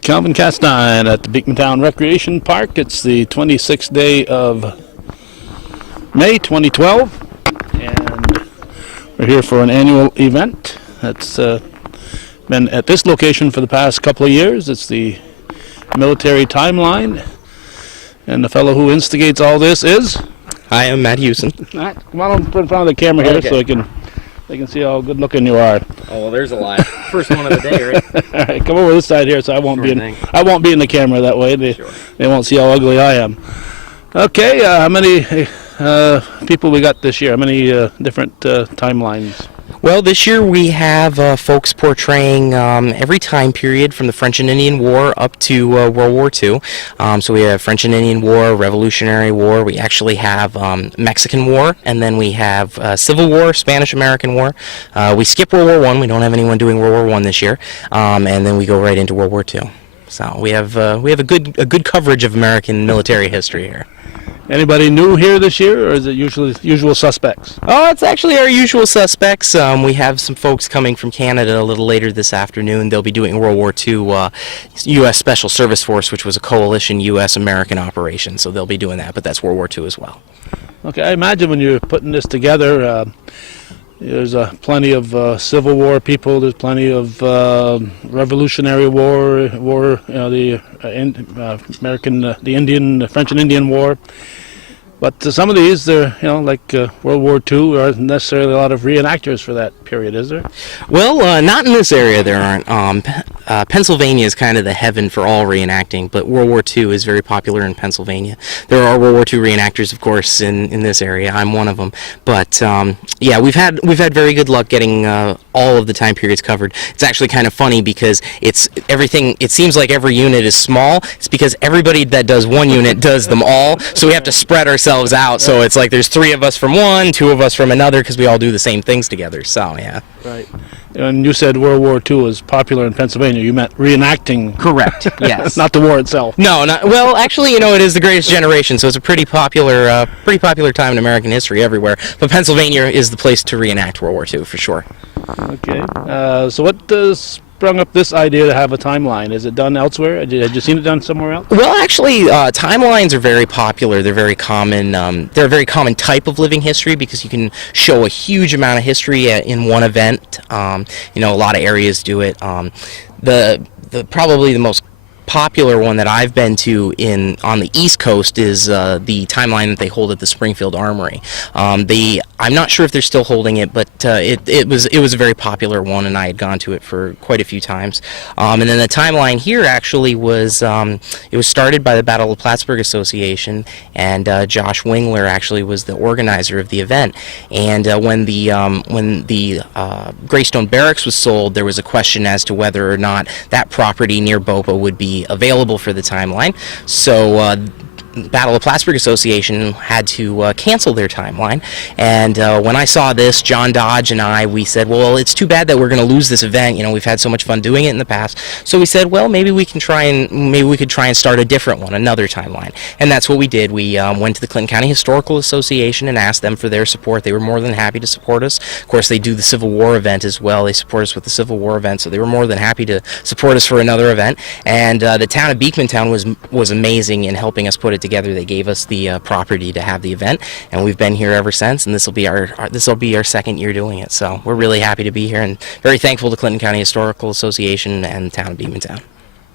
Calvin Castine at the Beekmantown Recreation Park. It's the 26th day of May 2012, and we're here for an annual event that's been at this location for the past couple of years. It's the military timeline, and the fellow who instigates all this is... Hi, I'm Matt Hewson. Matt, come on in front of the camera here, okay, so they can see how good looking you are. Oh, well, there's a lot. First one of the day, right? All right, come over this side here, so I won't be in the camera that way. They won't see how ugly I am. Okay, how many people we got this year? How many different timelines? Well, this year we have folks portraying every time period from the French and Indian War up to World War II. So we have French and Indian War, Revolutionary War. We actually have Mexican War, and then we have Civil War, Spanish-American War. We skip World War I. We don't have anyone doing World War I this year, and then we go right into World War II. So we have a good coverage of American military history here. Anybody new here this year, or is it usual suspects? Oh, it's actually our usual suspects. We have some folks coming from Canada a little later this afternoon. They'll be doing World War II U.S. Special Service Force, which was a coalition U.S.-American operation. So they'll be doing that, but that's World War II as well. Okay, I imagine when you're putting this together, there's plenty of Civil War people. There's plenty of Revolutionary War. The French and Indian War. But some of these, they're like World War II, there aren't necessarily a lot of reenactors for that period, is there? Well, not in this area. There aren't. Pennsylvania is kind of the heaven for all reenacting, but World War II is very popular in Pennsylvania. There are World War II reenactors, of course, in this area. I'm one of them. But yeah, we've had very good luck getting all of the time periods covered. It's actually kind of funny because it's everything. It seems like every unit is small. It's because everybody that does one unit does them all. So we have to spread ourselves out. So it's like there's 3 of us from one, 2 of us from another, because we all do the same things together. So yeah. Right. And you said World War II was popular in Pennsylvania. You meant reenacting. Correct. Yes. Not the war itself. No, not well. Actually, it is the Greatest Generation, so it's a pretty popular time in American history everywhere. But Pennsylvania is the place to reenact World War II for sure. Okay. So what sprung up this idea to have a timeline? Is it done elsewhere? Had you seen it done somewhere else? Well, actually, timelines are very popular. They're very common. They're a very common type of living history because you can show a huge amount of history in one event. A lot of areas do it. Probably the most popular one that I've been to on the East Coast is the timeline that they hold at the Springfield Armory. I'm not sure if they're still holding it, but it was a very popular one, and I had gone to it for quite a few times. And then the timeline here actually was it was started by the Battle of Plattsburgh Association, and Josh Wingler actually was the organizer of the event. And when the Greystone Barracks was sold, there was a question as to whether or not that property near Bopa would be available for the timeline. So Battle of Plattsburgh Association had to cancel their timeline, and when I saw this, John Dodge and we said, well, it's too bad that we're going to lose this event. We've had so much fun doing it in the past. So we said, well, maybe we could try and start a different one, another timeline. And that's what we did. We went to the Clinton County Historical Association and asked them for their support. They were more than happy to support us. Of course, they do the Civil War event as well. They support us with the Civil War event, so they were more than happy to support us for another event. And the town of Beekmantown was amazing in helping us put it together. They gave us the property to have the event, and we've been here ever since. And this will be our second year doing it. So we're really happy to be here, and very thankful to Clinton County Historical Association and the town of Beekmantown.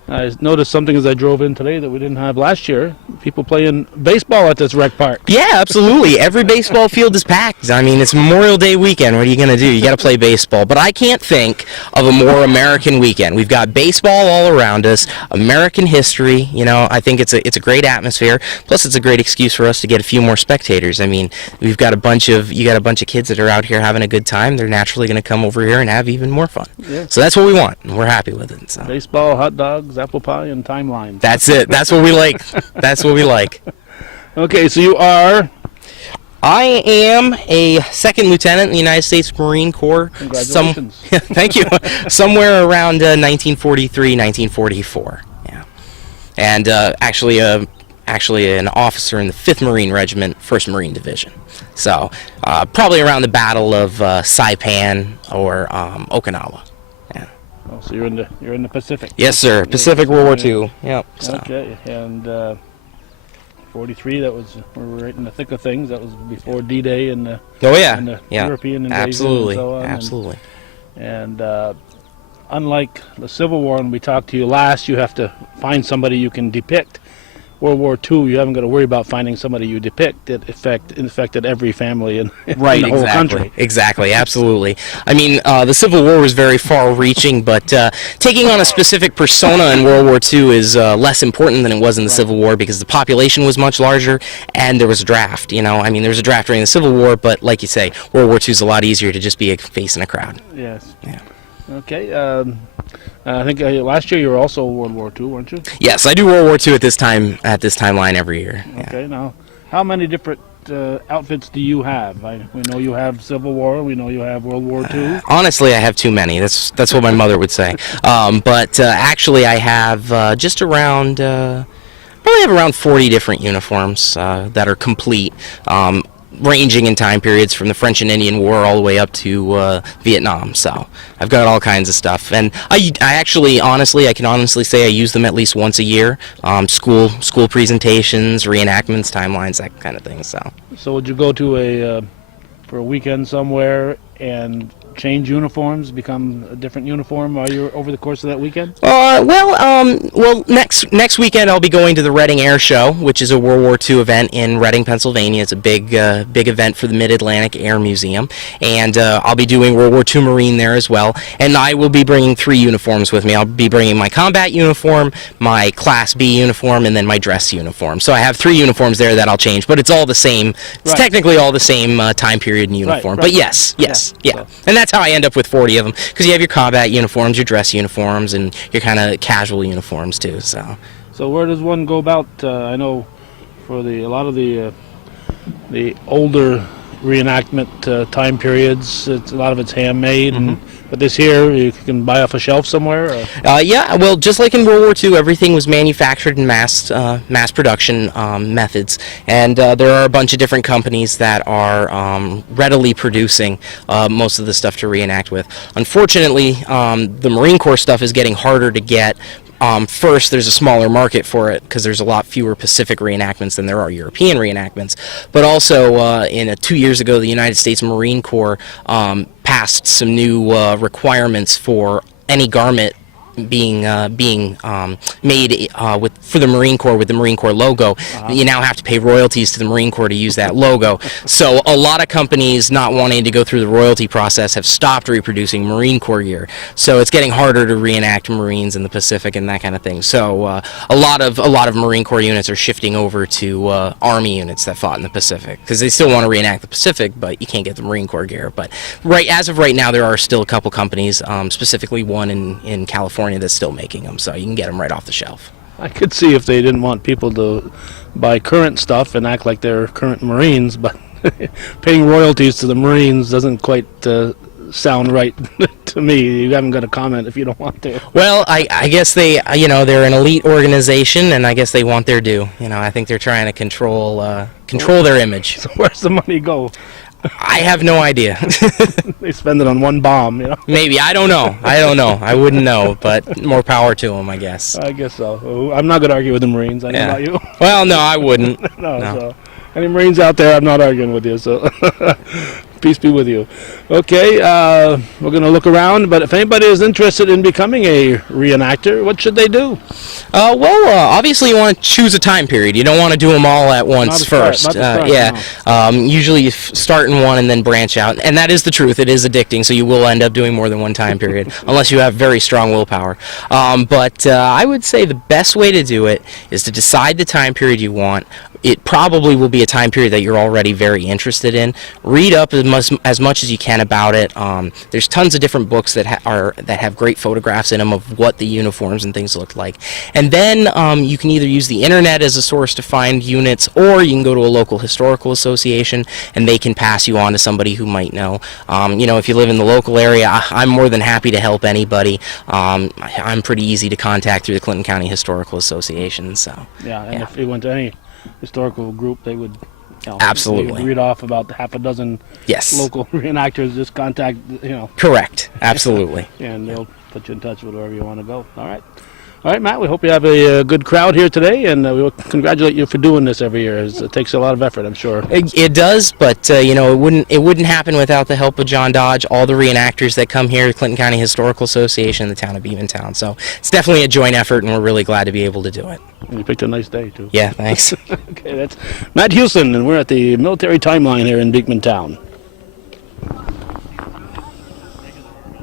I noticed something as I drove in today that we didn't have last year. People playing baseball at this rec park. Yeah, absolutely. Every baseball field is packed. I mean, it's Memorial Day weekend. What are you going to do? You got to play baseball. But I can't think of a more American weekend. We've got baseball all around us, American history. I think it's a great atmosphere. Plus, it's a great excuse for us to get a few more spectators. I mean, you got a bunch of kids that are out here having a good time. They're naturally going to come over here and have even more fun. Yeah. So that's what we want, and we're happy with it. So. Baseball, hot dogs, apple pie, and timeline. That's it. That's what we like. That's what we like. Okay, so you are? I am a second lieutenant in the United States Marine Corps. Congratulations. Thank you. Somewhere around 1943, 1944. Yeah. And actually, actually an officer in the 5th Marine Regiment, 1st Marine Division. So probably around the Battle of Saipan or Okinawa. Yeah. Oh, so you're in the Pacific. Yes, sir. Pacific World War II. Yep. So. Okay, and 43. That was we were right in the thick of things. That was before D-Day and the and the European invasion. Absolutely. And so on. Absolutely. And unlike the Civil War, when we talked to you last, you have to find somebody you can depict. World War II, you haven't got to worry about finding somebody you depict. It affected every family in the whole country. Exactly, absolutely. I mean, the Civil War was very far-reaching, but taking on a specific persona in World War II is less important than it was in the Civil War because the population was much larger and there was a draft. I mean, there was a draft during the Civil War, but like you say, World War II is a lot easier to just be a face in a crowd. Yes. Yeah. Okay. I think last year you were also World War II, weren't you? Yes, I do World War II at this timeline every year. Yeah. Okay. Now, how many different outfits do you have? We know you have Civil War. We know you have World War II. Honestly, I have too many. That's what my mother would say. But actually, I have just around. Probably have around 40 different uniforms that are complete. Ranging in time periods from the French and Indian War all the way up to Vietnam. So I've got all kinds of stuff, and I actually, honestly, I can honestly say I use them at least once a year. School presentations, reenactments, timelines, that kind of thing. So would you go to for a weekend somewhere and change uniforms, become a different uniform while you're over the course of that weekend? Well, next weekend I'll be going to the Reading Air Show, which is a World War II event in Reading, Pennsylvania. It's a big event for the Mid-Atlantic Air Museum, and I'll be doing World War II Marine there as well. And I will be bringing 3 uniforms with me. I'll be bringing my combat uniform, my Class B uniform, and then my dress uniform. So I have 3 uniforms there that I'll change, but it's all the same. It's technically all the same time period and uniform. Right. But yes. So. And that's how I end up with 40 of them, because you have your combat uniforms, your dress uniforms, and your kind of casual uniforms too. So where does one go about? I know for a lot of the older reenactment time periods, a lot of it's handmade, but this here you can buy off a shelf somewhere? Yeah, well, just like in World War II, everything was manufactured in mass production methods, and there are a bunch of different companies that are readily producing most of the stuff to reenact with. Unfortunately, the Marine Corps stuff is getting harder to get. First, there's a smaller market for it because there's a lot fewer Pacific reenactments than there are European reenactments. But also, 2 years ago, the United States Marine Corps passed some new requirements for any garment being made for the Marine Corps with the Marine Corps logo. You now have to pay royalties to the Marine Corps to use that logo. So a lot of companies not wanting to go through the royalty process have stopped reproducing Marine Corps gear. So it's getting harder to reenact Marines in the Pacific and that kind of thing. So a lot of Marine Corps units are shifting over to Army units that fought in the Pacific because they still want to reenact the Pacific, but you can't get the Marine Corps gear. But as of right now, there are still a couple companies, specifically one in California, that's still making them, so you can get them right off the shelf. I could see if they didn't want people to buy current stuff and act like they're current Marines, but paying royalties to the Marines doesn't quite sound right to me. You haven't got a comment if you don't want to. Well, I guess they're an elite organization, and I guess they want their due. I think they're trying to control their image. So where's the money go? I have no idea. They spend it on one bomb, Maybe. I don't know. I wouldn't know, but more power to them, I guess. I guess so. I'm not going to argue with the Marines. I know about you. Well, no, I wouldn't. No. So any Marines out there, I'm not arguing with you, so peace be with you. Okay, we're going to look around, but if anybody is interested in becoming a reenactor, what should they do? Obviously you want to choose a time period. You don't want to do them all at once first. Usually you start in one and then branch out, and that is the truth. It is addicting, so you will end up doing more than one time period, unless you have very strong willpower. But I would say the best way to do it is to decide the time period you want. It probably will be a time period that you're already very interested in. Read up as as much as you can about it. There's tons of different books that have great photographs in them of what the uniforms and things looked like. And then you can either use the internet as a source to find units, or you can go to a local historical association and they can pass you on to somebody who might know. If you live in the local area, I'm more than happy to help anybody. I'm pretty easy to contact through the Clinton County Historical Association. So If you went to any historical group, they would absolutely read off about half a dozen local reenactors. Just contact, Correct. Absolutely. and they'll put you in touch with wherever you want to go. All right, Matt, we hope you have a good crowd here today, and we will congratulate you for doing this every year. It takes a lot of effort, I'm sure. It does, but it wouldn't happen without the help of John Dodge, all the reenactors that come here, the Clinton County Historical Association, the town of Beamantown. So it's definitely a joint effort, and we're really glad to be able to do it. And you picked a nice day, too. Yeah, thanks. Okay, that's Matt Houston, and we're at the military timeline here in Beekmantown.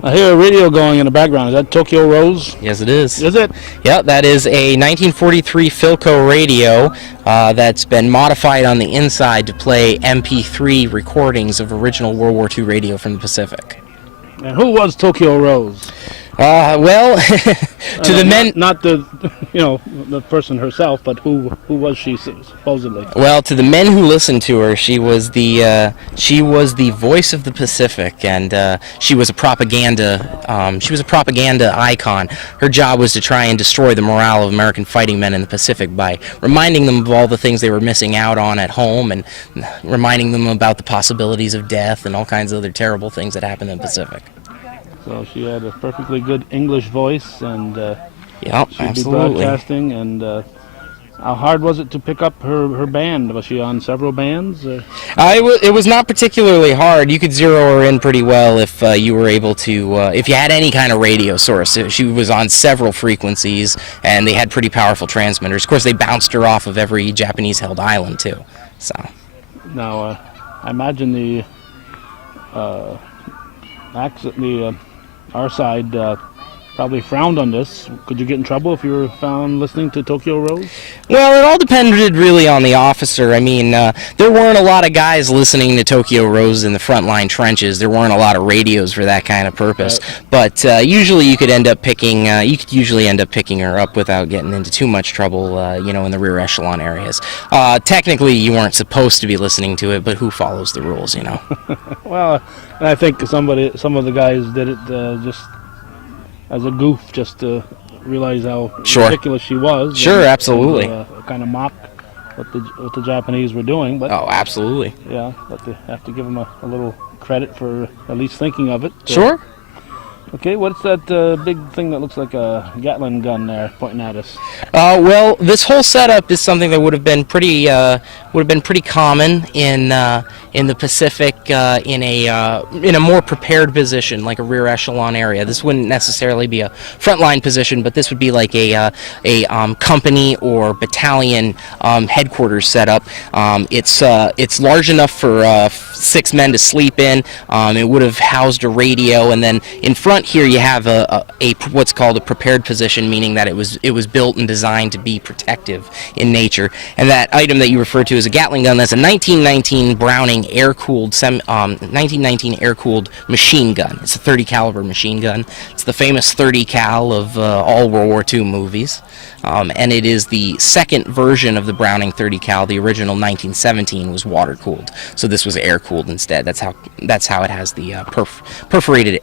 I hear a radio going in the background. Is that Tokyo Rose? Yes, it is. Is it? Yeah, that is a 1943 Philco radio that's been modified on the inside to play MP3 recordings of original World War II radio from the Pacific. And who was Tokyo Rose? To the men, not the, the person herself, but who was she supposedly? Well, to the men who listened to her, she was the voice of the Pacific, and she was a propaganda icon. Her job was to try and destroy the morale of American fighting men in the Pacific by reminding them of all the things they were missing out on at home, and reminding them about the possibilities of death and all kinds of other terrible things that happened in the Pacific. So she had a perfectly good English voice, and she'd absolutely. be broadcasting. And how hard was it to pick up her band? Was she on several bands? It was not particularly hard. You could zero her in pretty well if you were able to, if you had any kind of radio source. She was on several frequencies, and they had pretty powerful transmitters. Of course, they bounced her off of every Japanese-held island, too. So. Now, I imagine our side probably frowned on this. Could you get in trouble if you were found listening to Tokyo Rose? Well, it all depended really on the officer. I mean, there weren't a lot of guys listening to Tokyo Rose in the frontline trenches. There weren't a lot of radios for that kind of purpose. Right. But usually you could end up picking her up without getting into too much trouble, in the rear echelon areas. Technically, you weren't supposed to be listening to it, but who follows the rules, Well, I think some of the guys did it just as a goof, just to realize how ridiculous she was. Sure, absolutely. Kind of mock what the Japanese were doing. But absolutely. Yeah, but they have to give them a little credit for at least thinking of it. Sure. Okay, what's that big thing that looks like a Gatling gun there pointing at us? Well, this whole setup is something that would have been pretty common in the Pacific in a more prepared position, like a rear echelon area. This wouldn't necessarily be a frontline position, but this would be like a company or battalion headquarters setup. It's large enough for 6 men to sleep in. It would have housed a radio, and then in front here you have a what's called a prepared position, meaning that it was built and designed to be protective in nature. And that item that you refer to as a Gatling gun, that's a 1919 Browning air-cooled 1919 air-cooled machine gun. It's a 30 caliber machine gun. It's the famous 30 cal of all World War II movies. And it is the second version of the Browning 30 cal. The original 1917 was water cooled, so this was air cooled instead. That's how it has the perforated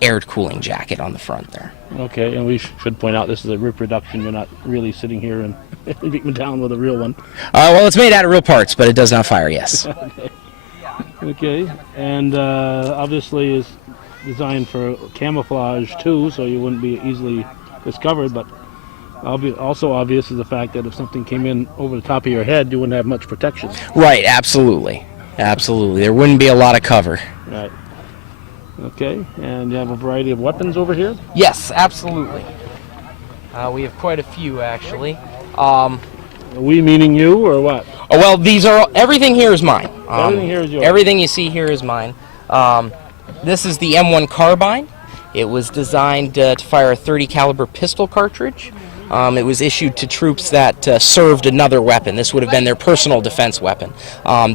air cooling jacket on the front there. Okay, and we should point out this is a reproduction. You're not really sitting here in Beekmantown with a real one. Well, it's made out of real parts, but it does not fire. Yes. Okay, and obviously is designed for camouflage too, so you wouldn't be easily discovered, but also obvious is the fact that if something came in over the top of your head, you wouldn't have much protection. Right, absolutely. There wouldn't be a lot of cover. Right. Okay, and you have a variety of weapons over here? Yes, absolutely. We have quite a few, actually. We meaning you, or what? Oh, well, everything here is mine. Everything here is yours. Everything you see here is mine. This is the M1 carbine. It was designed to fire a 30 caliber pistol cartridge. It was issued to troops that served another weapon. This would have been their personal defense weapon.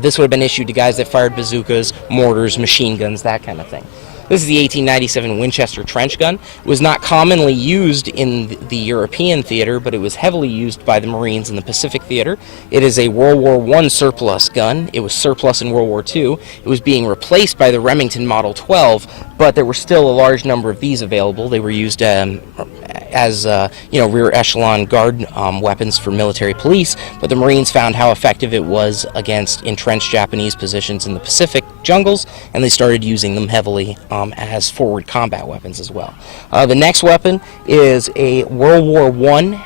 This would have been issued to guys that fired bazookas, mortars, machine guns, that kind of thing. This is the 1897 Winchester trench gun. It was not commonly used in the European theater, but it was heavily used by the Marines in the Pacific theater. It is a World War I surplus gun. It was surplus in World War II. It was being replaced by the Remington Model 12, but there were still a large number of these available. They were used as rear echelon guard weapons for military police, but the Marines found how effective it was against entrenched Japanese positions in the Pacific jungles, and they started using them heavily as forward combat weapons as well. The next weapon is a World War I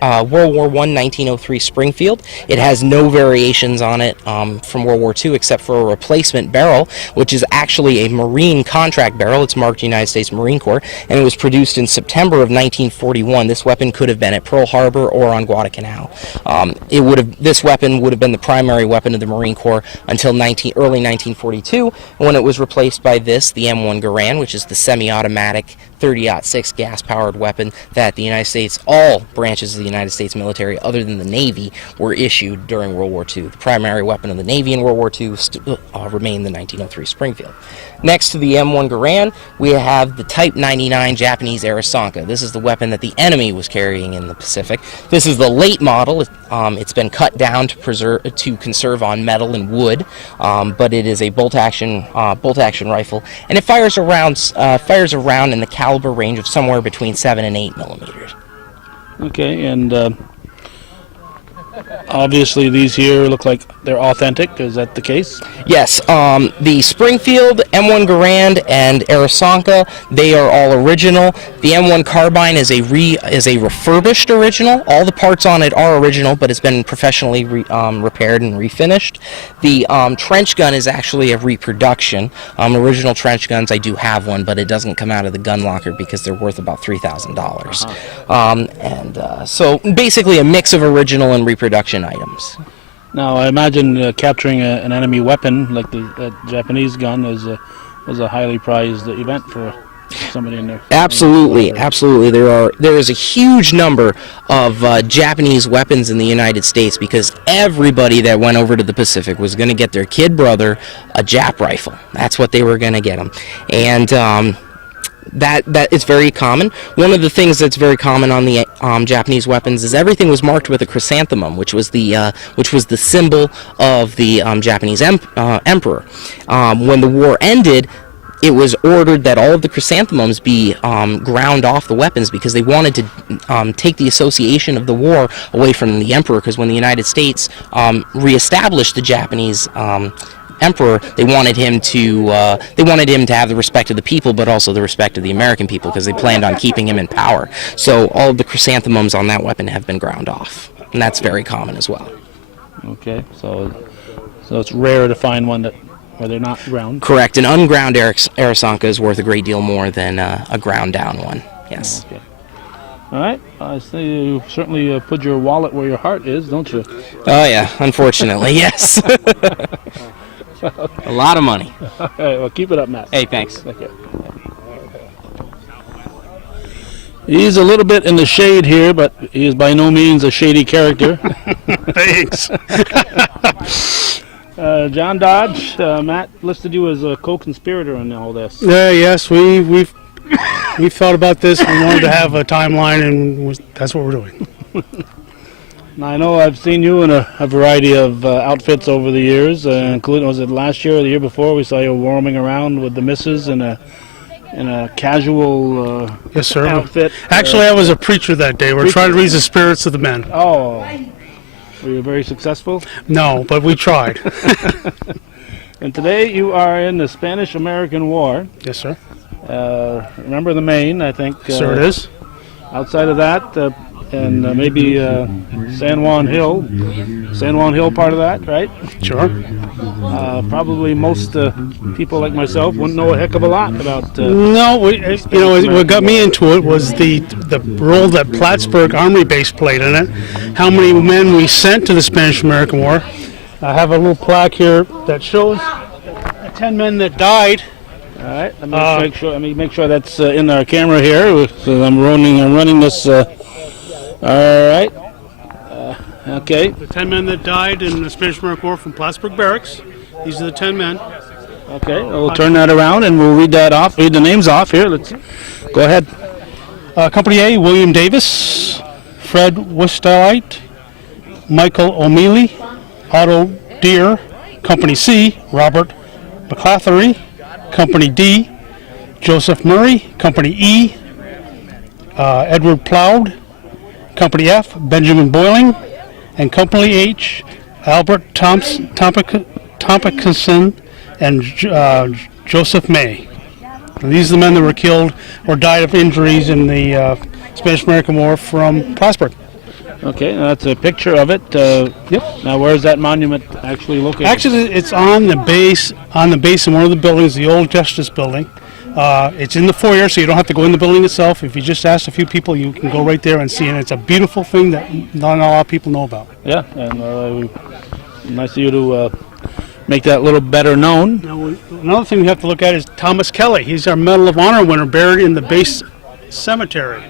1903 Springfield. It has no variations on it from World War II except for a replacement barrel, which is actually a Marine contract barrel. It's marked United States Marine Corps, and it was produced in September of 1941. This weapon could have been at Pearl Harbor or on Guadalcanal. This weapon would have been the primary weapon of the Marine Corps until early 1942, when it was replaced by this, the M1 Garand, which is the semi-automatic 30-06 gas-powered weapon that the United States, all branches of the United States military, other than the Navy, were issued during World War II. The primary weapon of the Navy in World War II remained the 1903 Springfield. Next to the M1 Garand, we have the Type 99 Japanese Arasanka. This is the weapon that the enemy was carrying in the Pacific. This is the late model. It's been cut down to conserve on metal and wood, but it is a bolt-action rifle, and it fires around in the caliber range of somewhere between 7 and 8 millimeters. Okay, and obviously these here look like they're authentic. Is that the case? Yes. The Springfield, M1 Garand, and Arasanka, they are all original. The M1 Carbine is a refurbished original. All the parts on it are original, but it's been professionally repaired and refinished. The trench gun is actually a reproduction. Original trench guns, I do have one, but it doesn't come out of the gun locker because they're worth about $3,000. So basically a mix of original and reproduction items. Now, I imagine capturing an enemy weapon like the Japanese gun was a highly prized event for somebody in there. Absolutely. There is a huge number of Japanese weapons in the United States because everybody that went over to the Pacific was going to get their kid brother a Jap rifle. That's what they were going to get him, and that is very common. One of the things that's very common on the Japanese weapons is everything was marked with a chrysanthemum, which was the symbol of the Japanese emperor. When the war ended, it was ordered that all of the chrysanthemums be ground off the weapons because they wanted to take the association of the war away from the emperor. Because when the United States reestablished the Japanese emperor, they wanted him to have the respect of the people, but also the respect of the American people, because they planned on keeping him in power. So all of the chrysanthemums on that weapon have been ground off, and that's very common as well. Okay, so it's rare to find one where they're not ground. Correct. An unground Arasanka is worth a great deal more than a ground down one. Yes. Okay. All right. I see you certainly put your wallet where your heart is, don't you? Oh yeah, unfortunately, yes. A lot of money. All right, well, keep it up, Matt. Hey, thanks. Thank you. He's a little bit in the shade here, but he is by no means a shady character. Thanks. John Dodge, Matt listed you as a co-conspirator in all this. Yes, we've thought about this. We wanted to have a timeline, and that's what we're doing. Now, I know I've seen you in a variety of outfits over the years, including, was it last year or the year before? We saw you roaming around with the missus in a casual yes, sir. Outfit. Actually, I was a preacher that day. We're trying to raise the spirits of the men. Oh, were you very successful? No, but we tried. And today you are in the Spanish-American War. Yes, sir. Remember the Maine, I think. Sir, it is. Outside of that, and maybe San Juan Hill. San Juan Hill part of that, right? Sure. Probably most people like myself wouldn't know a heck of a lot about. No, what got me into it was the role that Plattsburgh Armory Base played in it. How many men we sent to the Spanish-American War. I have a little plaque here that shows the 10 men that died. All right. Let me make sure that's in our camera here. So I'm running this All right. Okay. The 10 men that died in the Spanish American War from Plattsburgh Barracks. These are the 10 men. Okay. We'll turn that around and we'll read that off. Read the names off here. Let's go ahead. Company A, William Davis, Fred Wistelite, Michael O'Mealy, Otto Deere. Company C, Robert McClathery. Company D, Joseph Murray. Company E, Edward Ploud. Company F, Benjamin Boyling. And Company H, Albert Tompkinson and Joseph May. And these are the men that were killed or died of injuries in the Spanish-American War from Plattsburgh. Okay, that's a picture of it. Yep. Now, where is that monument actually located? Actually, it's on the base in one of the buildings, the old Justice Building. It's in the foyer, so you don't have to go in the building itself. If you just ask a few people, you can go right there and see. And it's a beautiful thing that not a lot of people know about. Yeah, and nice of you to make that a little better known. Now, another thing we have to look at is Thomas Kelly. He's our Medal of Honor winner, buried in the base cemetery.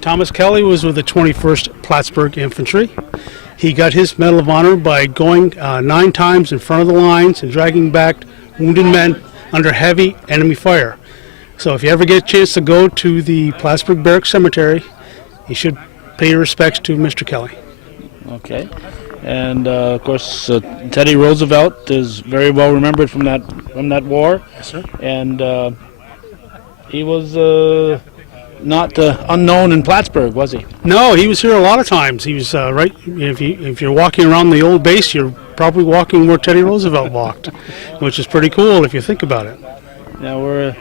Thomas Kelly was with the 21st Plattsburgh Infantry. He got his Medal of Honor by going 9 times in front of the lines and dragging back wounded men under heavy enemy fire. So if you ever get a chance to go to the Plattsburgh Barracks Cemetery, you should pay your respects to Mr. Kelly. Okay. And of course, Teddy Roosevelt is very well remembered from that war. Yes, sir. And he was not unknown in Plattsburgh, was he? No, he was here a lot of times. He was right. If you're walking around the old base, you're probably walking where Teddy Roosevelt walked, which is pretty cool if you think about it. Now we're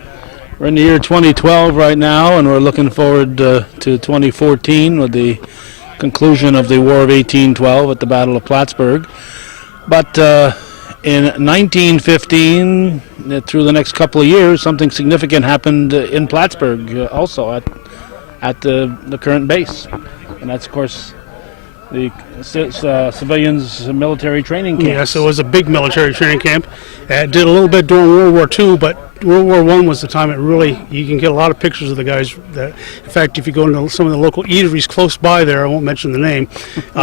in the year 2012 right now, and we're looking forward to 2014 with the conclusion of the War of 1812 at the Battle of Plattsburgh. But in 1915, through the next couple of years, something significant happened in Plattsburgh also at the current base. And that's, of course, the civilians' military training camp. Yes, it was a big military training camp. It did a little bit during World War II, but World War I was the time it really, you can get a lot of pictures of the guys. In fact, if you go into some of the local eateries close by there, I won't mention the name,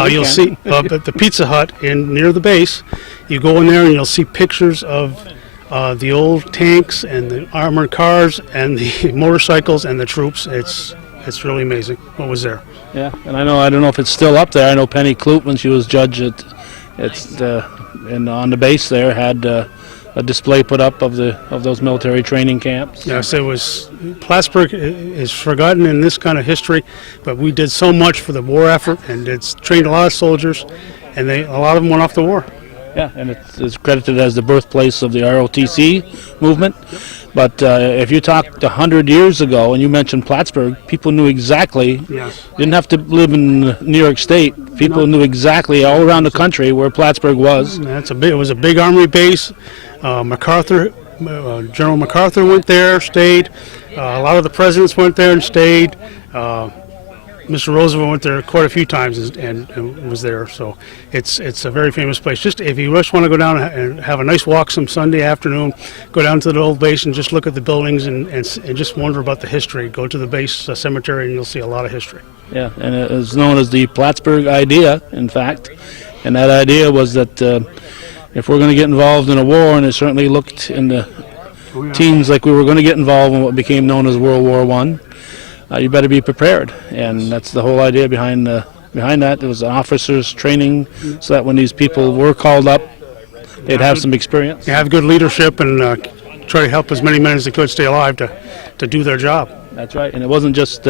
you'll see at the Pizza Hut near the base, you go in there and you'll see pictures of the old tanks and the armored cars and the motorcycles and the troops. It's really amazing what was there. Yeah, and I don't know if it's still up there. I know Penny Kloot, when she was judge on the base there, had a display put up of those military training camps. Yes, it was. Plattsburgh is forgotten in this kind of history, but we did so much for the war effort, and it's trained a lot of soldiers, and a lot of them went off to war. Yeah, and it's credited as the birthplace of the ROTC movement. But if you talked 100 years ago and you mentioned Plattsburgh, people knew exactly. Yes. Didn't have to live in New York State. People knew exactly all around the country where Plattsburgh was. It was a big army base. General MacArthur went there, stayed. A lot of the presidents went there and stayed. Mr. Roosevelt went there quite a few times and was there. So it's a very famous place. Just if you just want to go down and have a nice walk some Sunday afternoon, go down to the old base and just look at the buildings and just wonder about the history. Go to the base cemetery and you'll see a lot of history. Yeah, and it is known as the Plattsburgh idea, in fact. And that idea was that if we're going to get involved in a war, and it certainly looked in the teens like we were going to get involved in what became known as World War I, you better be prepared. And that's the whole idea behind that. It was officers training so that when these people were called up, they'd have some experience. You have good leadership and try to help as many men as they could stay alive to do their job. That's right. And it wasn't just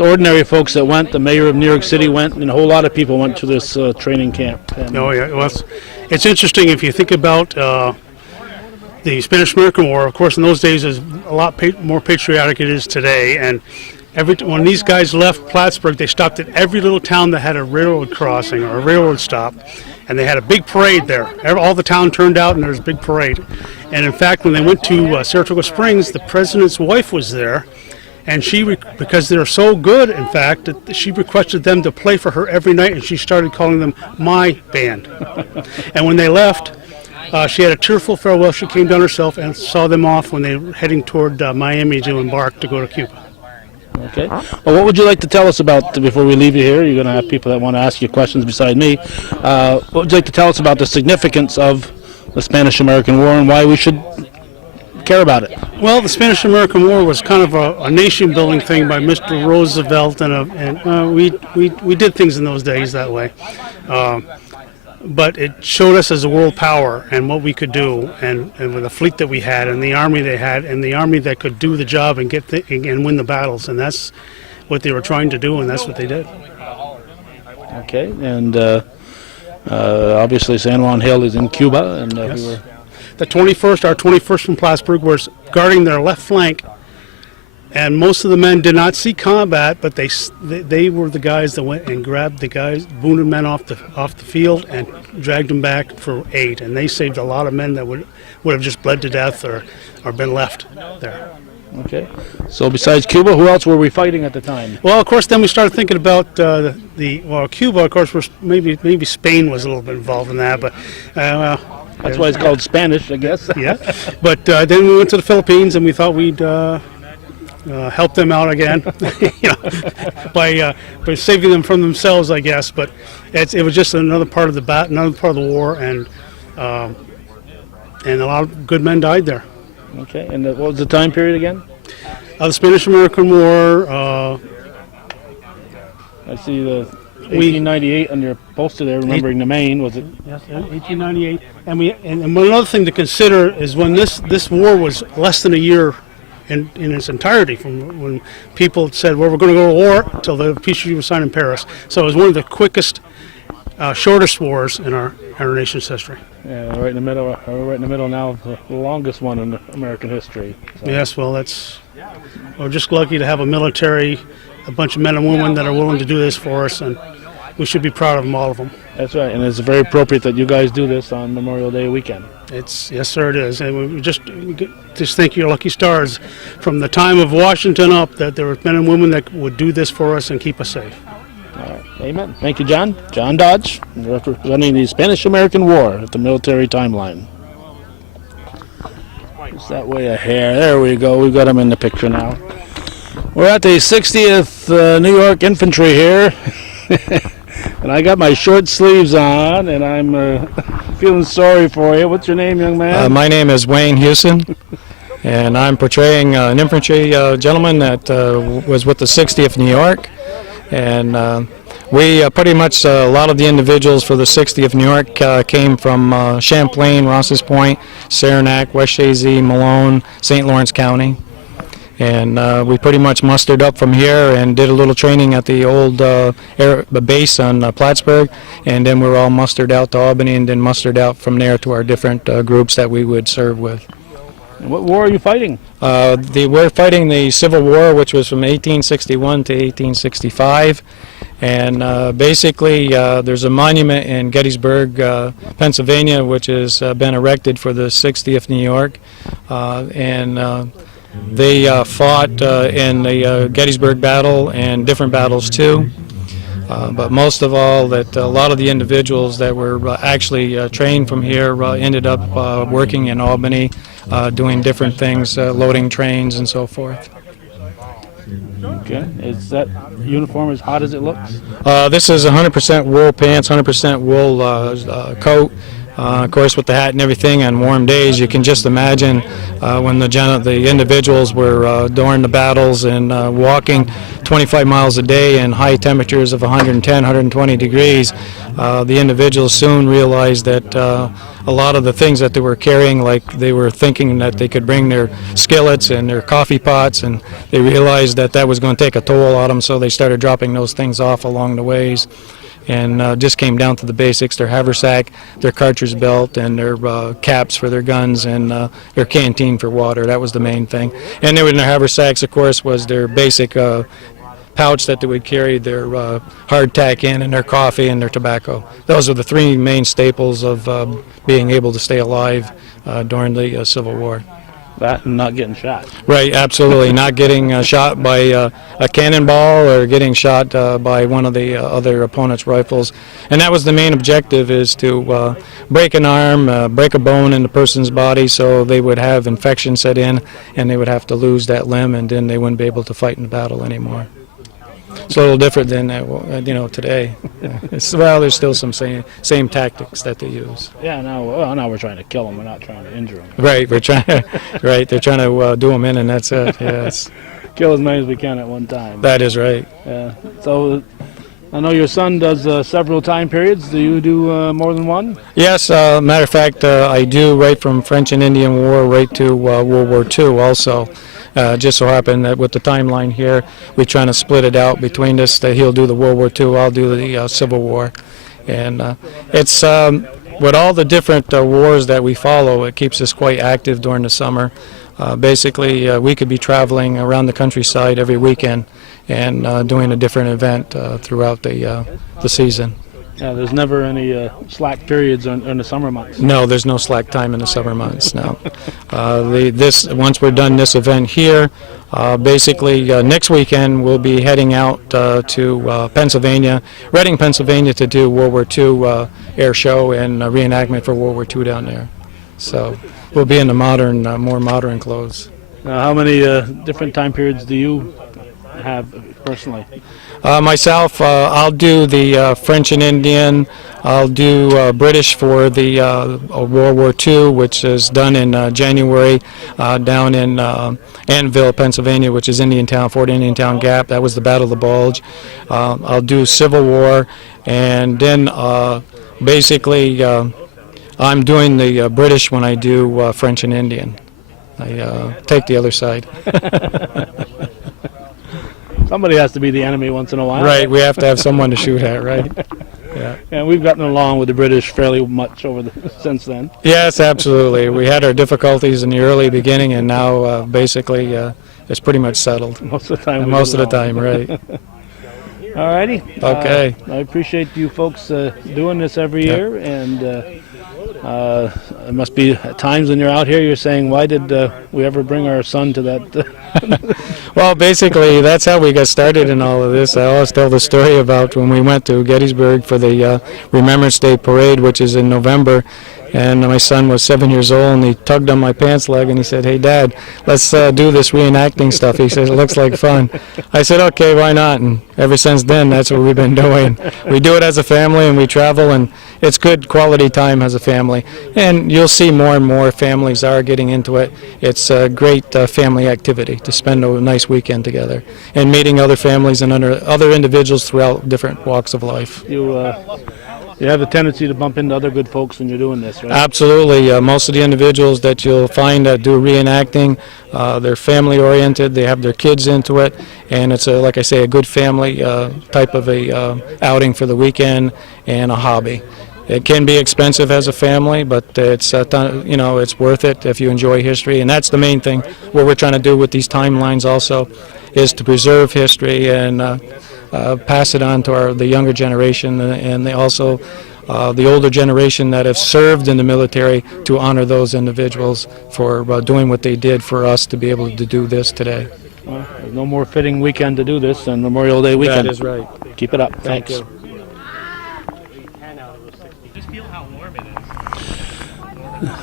ordinary folks that went. The mayor of New York City went, and a whole lot of people went to this training camp. And Well, it's interesting if you think about the Spanish-American War. Of course, in those days, is a lot more patriotic it is today. And when these guys left Plattsburgh, they stopped at every little town that had a railroad crossing or a railroad stop, and they had a big parade there. All the town turned out, and there was a big parade. And in fact, when they went to Saratoga Springs, the president's wife was there. And because they're so good, in fact, that she requested them to play for her every night, and she started calling them my band. And when they left, she had a tearful farewell. She came down herself and saw them off when they were heading toward Miami to embark to go to Cuba. Okay. Well, what would you like to tell us about, before we leave you here? You're going to have people that want to ask you questions beside me. What would you like to tell us about the significance of the Spanish-American War and why we should care about it? Well, the Spanish-American War was kind of a nation-building thing by Mr. Roosevelt, and we did things in those days that way. But it showed us as a world power and what we could do, and with the fleet that we had, and the army they had, and the army that could do the job and and win the battles, and that's what they were trying to do, and that's what they did. Okay, and obviously San Juan Hill is in Cuba, and Yes. we were. The 21st, our 21st from Plattsburgh, was guarding their left flank, and most of the men did not see combat, but they were the guys that went and grabbed the guys, wounded men off the field, and dragged them back for aid, and they saved a lot of men that would have just bled to death or been left there. Okay. So besides Cuba, who else were we fighting at the time? Well, of course, then we started thinking about Cuba. Of course, maybe Spain was a little bit involved in that, but That's why it's called Spanish, I guess. yeah. But then we went to the Philippines, and we thought we'd help them out again, by saving them from themselves, I guess. But it was just another part of the another part of the war, and a lot of good men died there. Okay. And what was the time period again? The Spanish-American War. I see the 1898 on your poster there, remembering the Maine. Was it? Yes, 1898. And another thing to consider is when this war was less than a year in its entirety, from when people said, well, we're going to go to war, till the peace treaty was signed in Paris. So it was one of the quickest, shortest wars in our nation's history. Yeah, right in the middle. We're right in the middle now of the longest one in American history. So. Yes, well, we're just lucky to have a military, a bunch of men and women that are willing to do this for us, and we should be proud of them, all of them. That's right, and it's very appropriate that you guys do this on Memorial Day weekend. Yes, sir, it is, and we just thank your lucky stars from the time of Washington up that there were men and women that would do this for us and keep us safe. All right. Amen. Thank you, John. John Dodge, representing the Spanish-American War at the military timeline. Just that way a hair. There we go. We've got him in the picture now. We're at the 60th New York Infantry here. And I got my short sleeves on, and I'm feeling sorry for you. What's your name, young man? My name is Wayne Hewson, and I'm portraying an infantry gentleman that was with the 60th New York. And we pretty much, a lot of the individuals for the 60th New York came from Champlain, Ross's Point, Saranac, West Shazy, Malone, St. Lawrence County. And we pretty much mustered up from here and did a little training at the old base on Plattsburgh, and then we were all mustered out to Albany, and then mustered out from there to our different groups that we would serve with. And what war are you fighting? We're fighting the Civil War, which was from 1861 to 1865. And basically, there's a monument in Gettysburg, Pennsylvania, which has been erected for the 60th New York. They fought in the Gettysburg battle and different battles too. But most of all, that a lot of the individuals that were actually trained from here ended up working in Albany, doing different things, loading trains and so forth. Okay. Is that uniform as hot as it looks? This is 100% wool pants, 100% wool coat. Of course, with the hat and everything on warm days, you can just imagine when the individuals were during the battles and walking 25 miles a day in high temperatures of 110, 120 degrees. The individuals soon realized that a lot of the things that they were carrying, like they were thinking that they could bring their skillets and their coffee pots, and they realized that that was going to take a toll on them, so they started dropping those things off along the ways. And just came down to the basics: their haversack, their cartridge belt, and their caps for their guns, and their canteen for water. That was the main thing. And then in their haversacks, of course, was their basic pouch that they would carry their hardtack in, and their coffee and their tobacco. Those are the three main staples of being able to stay alive during the Civil War. That and not getting shot. Right, absolutely. Not getting shot by a cannonball or getting shot by one of the other opponent's rifles. And that was the main objective, is to break an arm, break a bone in the person's body so they would have infection set in and they would have to lose that limb, and then they wouldn't be able to fight in the battle anymore. It's a little different than today. There's still some same tactics that they use. Yeah, now we're trying to kill them. We're not trying to injure them. Right, they're trying to do them in, and that's it. Yes, Kill as many as we can at one time. that is right. Yeah. So I know your son does several time periods. Do you do more than one? Yes, matter of fact, I do, right from French and Indian War right to World War II also. Just so happened that with the timeline here, we're trying to split it out between this. That he'll do the World War II, I'll do the Civil War. And it's with all the different wars that we follow, it keeps us quite active during the summer. Basically, we could be traveling around the countryside every weekend and doing a different event throughout the season. Yeah, there's never any slack periods in the summer months. No, there's no slack time in the summer months. No. Once we're done this event here, basically next weekend we'll be heading out to Pennsylvania, Reading, Pennsylvania, to do World War II air show and reenactment for World War II down there. So we'll be in the more modern clothes. Now, how many different time periods do you have personally? Myself, I'll do the French and Indian. I'll do British for the World War II, which is done in January down in Annville, Pennsylvania, which is Fort Indiantown Gap. That was the Battle of the Bulge. I'll do Civil War, and then basically I'm doing the British when I do French and Indian. I take the other side. Somebody has to be the enemy once in a while. Right, we have to have someone to shoot at, right? Yeah. And we've gotten along with the British fairly much since then. Yes, absolutely. We had our difficulties in the early beginning, and now basically it's pretty much settled. Most of the time. Most of the time, right. All righty. Okay. I appreciate you folks doing this every year, and it must be at times when you're out here you're saying, why did we ever bring our son to that? Well, basically, that's how we got started in all of this. I always tell the story about when we went to Gettysburg for the Remembrance Day Parade, which is in November, and my son was 7 years old, and he tugged on my pants leg, and he said, "Hey, Dad, let's do this reenacting stuff." He said, "It looks like fun." I said, "Okay, why not?" And ever since then, that's what we've been doing. We do it as a family, and we travel, and it's good quality time as a family. And you'll see more and more families are getting into it. It's a great family activity to spend a nice weekend together and meeting other families and other individuals throughout different walks of life. You have a tendency to bump into other good folks when you're doing this, right? Absolutely. Most of the individuals that you'll find that do reenacting, they're family oriented, they have their kids into it, and it's, like I say, a good family type of a outing for the weekend and a hobby. It can be expensive as a family, but it's it's worth it if you enjoy history, and that's the main thing. What we're trying to do with these timelines also is to preserve history and pass it on to the younger generation, and also the older generation that have served in the military, to honor those individuals for doing what they did for us to be able to do this today. Well, there's no more fitting weekend to do this than Memorial Day weekend. That is right. Keep it up. Thank Thanks. you.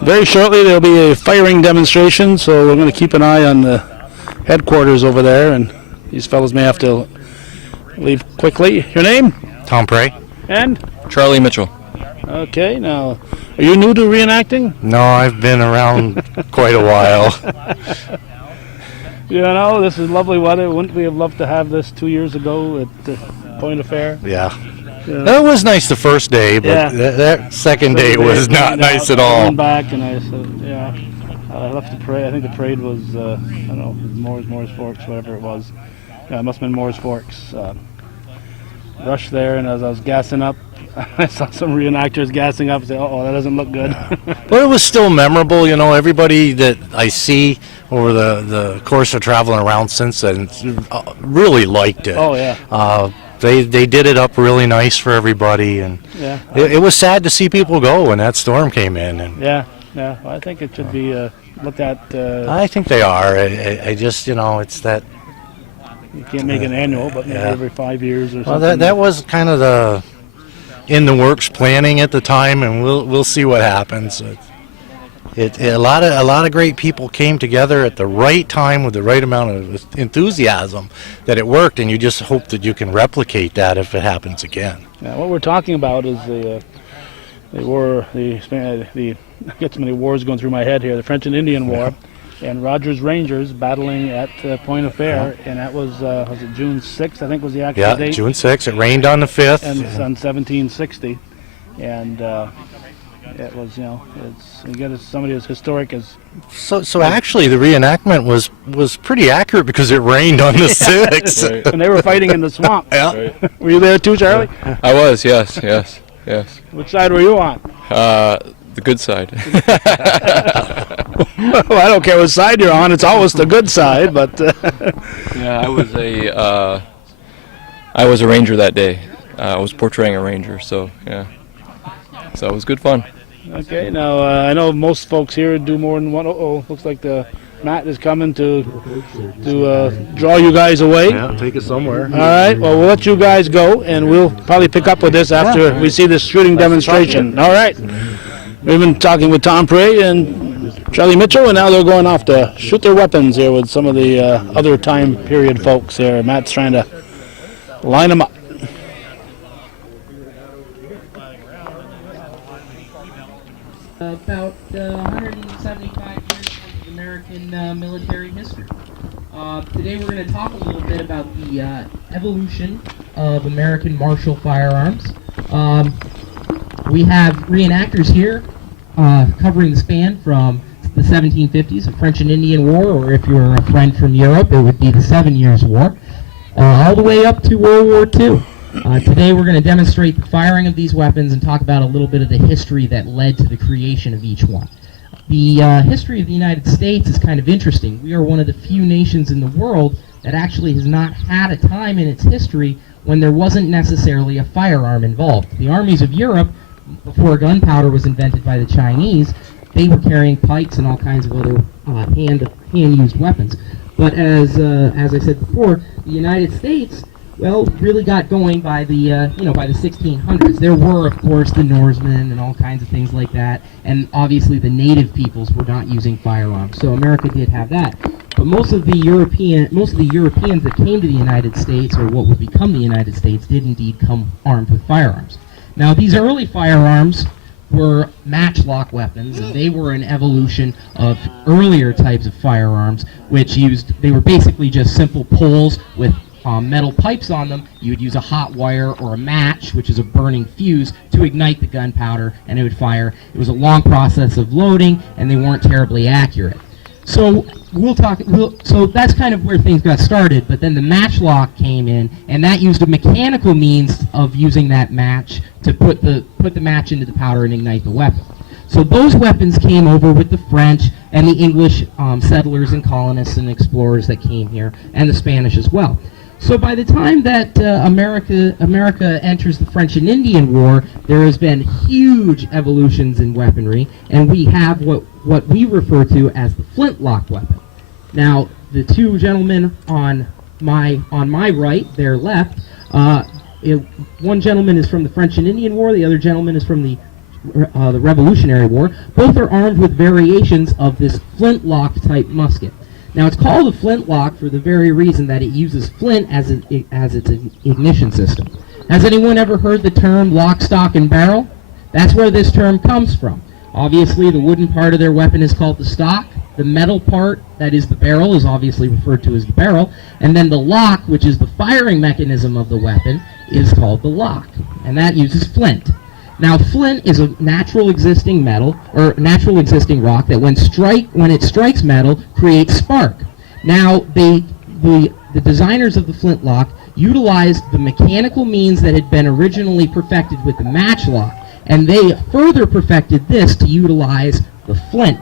Very shortly there'll be a firing demonstration, so we're going to keep an eye on the headquarters over there, and these fellows may have to leave quickly. Your name? Tom Prey. And? Charlie Mitchell. Okay, now, are you new to reenacting? No, I've been around quite a while. You know, this is lovely weather. Wouldn't we have loved to have this 2 years ago at the Point of Fair? Yeah. That was nice the first day, but that second day was not nice at all. I went back and I said, I left the parade. I think the parade was, I don't know, Moore's Forks, whatever it was. Yeah, it must have been Moore's Forks. Rushed there, and as I was gassing up, I saw some reenactors gassing up and said, that doesn't look good. But it was still memorable, everybody that I see over the course of traveling around since then really liked it. Oh, yeah. They did it up really nice for everybody, and it was sad to see people go when that storm came in. And yeah. Well, I think it should be looked at? I think they are. I just, it's that. You can't make an annual, but maybe every 5 years or Well, something. that was kind of the in the works planning at the time, and we'll see what happens. A lot of great people came together at the right time with the right amount of enthusiasm that it worked, and you just hope that you can replicate that if it happens again. Yeah, what we're talking about is the war, I get so many wars going through my head here, the French and Indian War, and Rogers Rangers battling at Point of Fair, and that was it June 6th, I think was the actual date? Yeah, June 6th. It rained on the 5th. And on 1760, and it was, you get somebody as historic as... So actually the reenactment was pretty accurate because it rained on the 6th. Right. And they were fighting in the swamp. Yeah. Right. Were you there too, Charlie? I was, yes. Which side were you on? The good side. Well, I don't care what side you're on. It's always the good side, but... Yeah, I was a ranger that day. I was portraying a ranger, so yeah. So it was good fun. Okay, now I know most folks here do more than one. Looks like Matt is coming to draw you guys away. Yeah, take it somewhere. All right, well, we'll let you guys go, and we'll probably pick up with this after we see this shooting demonstration. All right. We've been talking with Tom Prey and Charlie Mitchell, and now they're going off to shoot their weapons here with some of the other time period folks here. Matt's trying to line them up. About 175 years of American military history. Today we're going to talk a little bit about the evolution of American martial firearms. We have reenactors here covering the span from the 1750s, the French and Indian War, or if you're a friend from Europe, it would be the 7 Years' War, all the way up to World War II. Today we're going to demonstrate the firing of these weapons and talk about a little bit of the history that led to the creation of each one. The history of the United States is kind of interesting. We are one of the few nations in the world that actually has not had a time in its history when there wasn't necessarily a firearm involved. The armies of Europe, before gunpowder was invented by the Chinese, they were carrying pikes and all kinds of other hand-used weapons. But as I said before, the United States, well, really got going by the by the 1600s. There were, of course, the Norsemen and all kinds of things like that, and obviously the native peoples were not using firearms. So America did have that. But most of the Europeans that came to the United States, or what would become the United States, did indeed come armed with firearms. Now, these early firearms were matchlock weapons, and they were an evolution of earlier types of firearms, they were basically just simple poles with metal pipes on them. You would use a hot wire or a match, which is a burning fuse, to ignite the gunpowder, and it would fire. It was a long process of loading, and they weren't terribly accurate. So so that's kind of where things got started. But then the matchlock came in, and that used a mechanical means of using that match to put the match into the powder and ignite the weapon. So those weapons came over with the French and the English settlers and colonists and explorers that came here, and the Spanish as well. So by the time that America enters the French and Indian War, there has been huge evolutions in weaponry, and we have what we refer to as the flintlock weapon. Now, the two gentlemen on my right, their left, one gentleman is from the French and Indian War, the other gentleman is from the Revolutionary War. Both are armed with variations of this flintlock type musket. Now, it's called a flintlock for the very reason that it uses flint as its ignition system. Has anyone ever heard the term lock, stock, and barrel? That's where this term comes from. Obviously, the wooden part of their weapon is called the stock. The metal part, that is the barrel, is obviously referred to as the barrel. And then the lock, which is the firing mechanism of the weapon, is called the lock. And that uses flint. Now, flint is a natural existing metal, or natural existing rock, that when it strikes metal, creates spark. Now, the designers of the flintlock utilized the mechanical means that had been originally perfected with the matchlock, and they further perfected this to utilize the flint.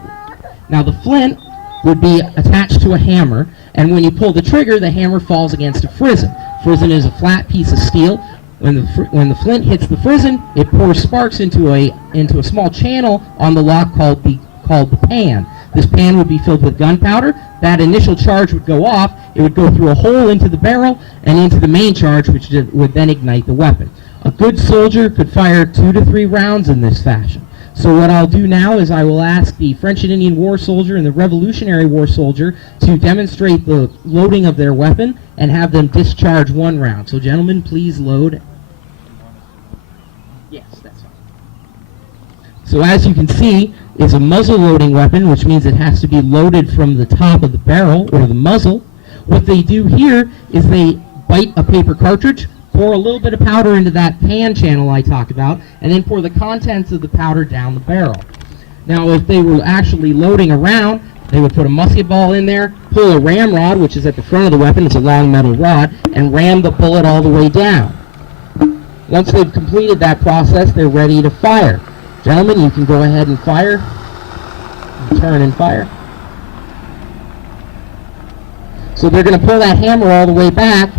Now, the flint would be attached to a hammer, and when you pull the trigger, the hammer falls against a frizzen. Frizzen is a flat piece of steel. When the flint hits the frizzen, it pours sparks into a small channel on the lock called called the pan. This pan would be filled with gunpowder. That initial charge would go off. It would go through a hole into the barrel and into the main charge, which would then ignite the weapon. A good soldier could fire 2 to 3 rounds in this fashion. So what I'll do now is I will ask the French and Indian War soldier and the Revolutionary War soldier to demonstrate the loading of their weapon and have them discharge 1 round. So gentlemen, please load. Yes, that's fine. So as you can see, it's a muzzle loading weapon, which means it has to be loaded from the top of the barrel or the muzzle. What they do here is they bite a paper cartridge, pour a little bit of powder into that pan channel I talked about, and then pour the contents of the powder down the barrel. Now, if they were actually loading a round, they would put a musket ball in there, pull a ramrod, which is at the front of the weapon, it's a long metal rod, and ram the bullet all the way down. Once they've completed that process, they're ready to fire. Gentlemen, you can go ahead and fire. Turn and fire. So they're going to pull that hammer all the way back.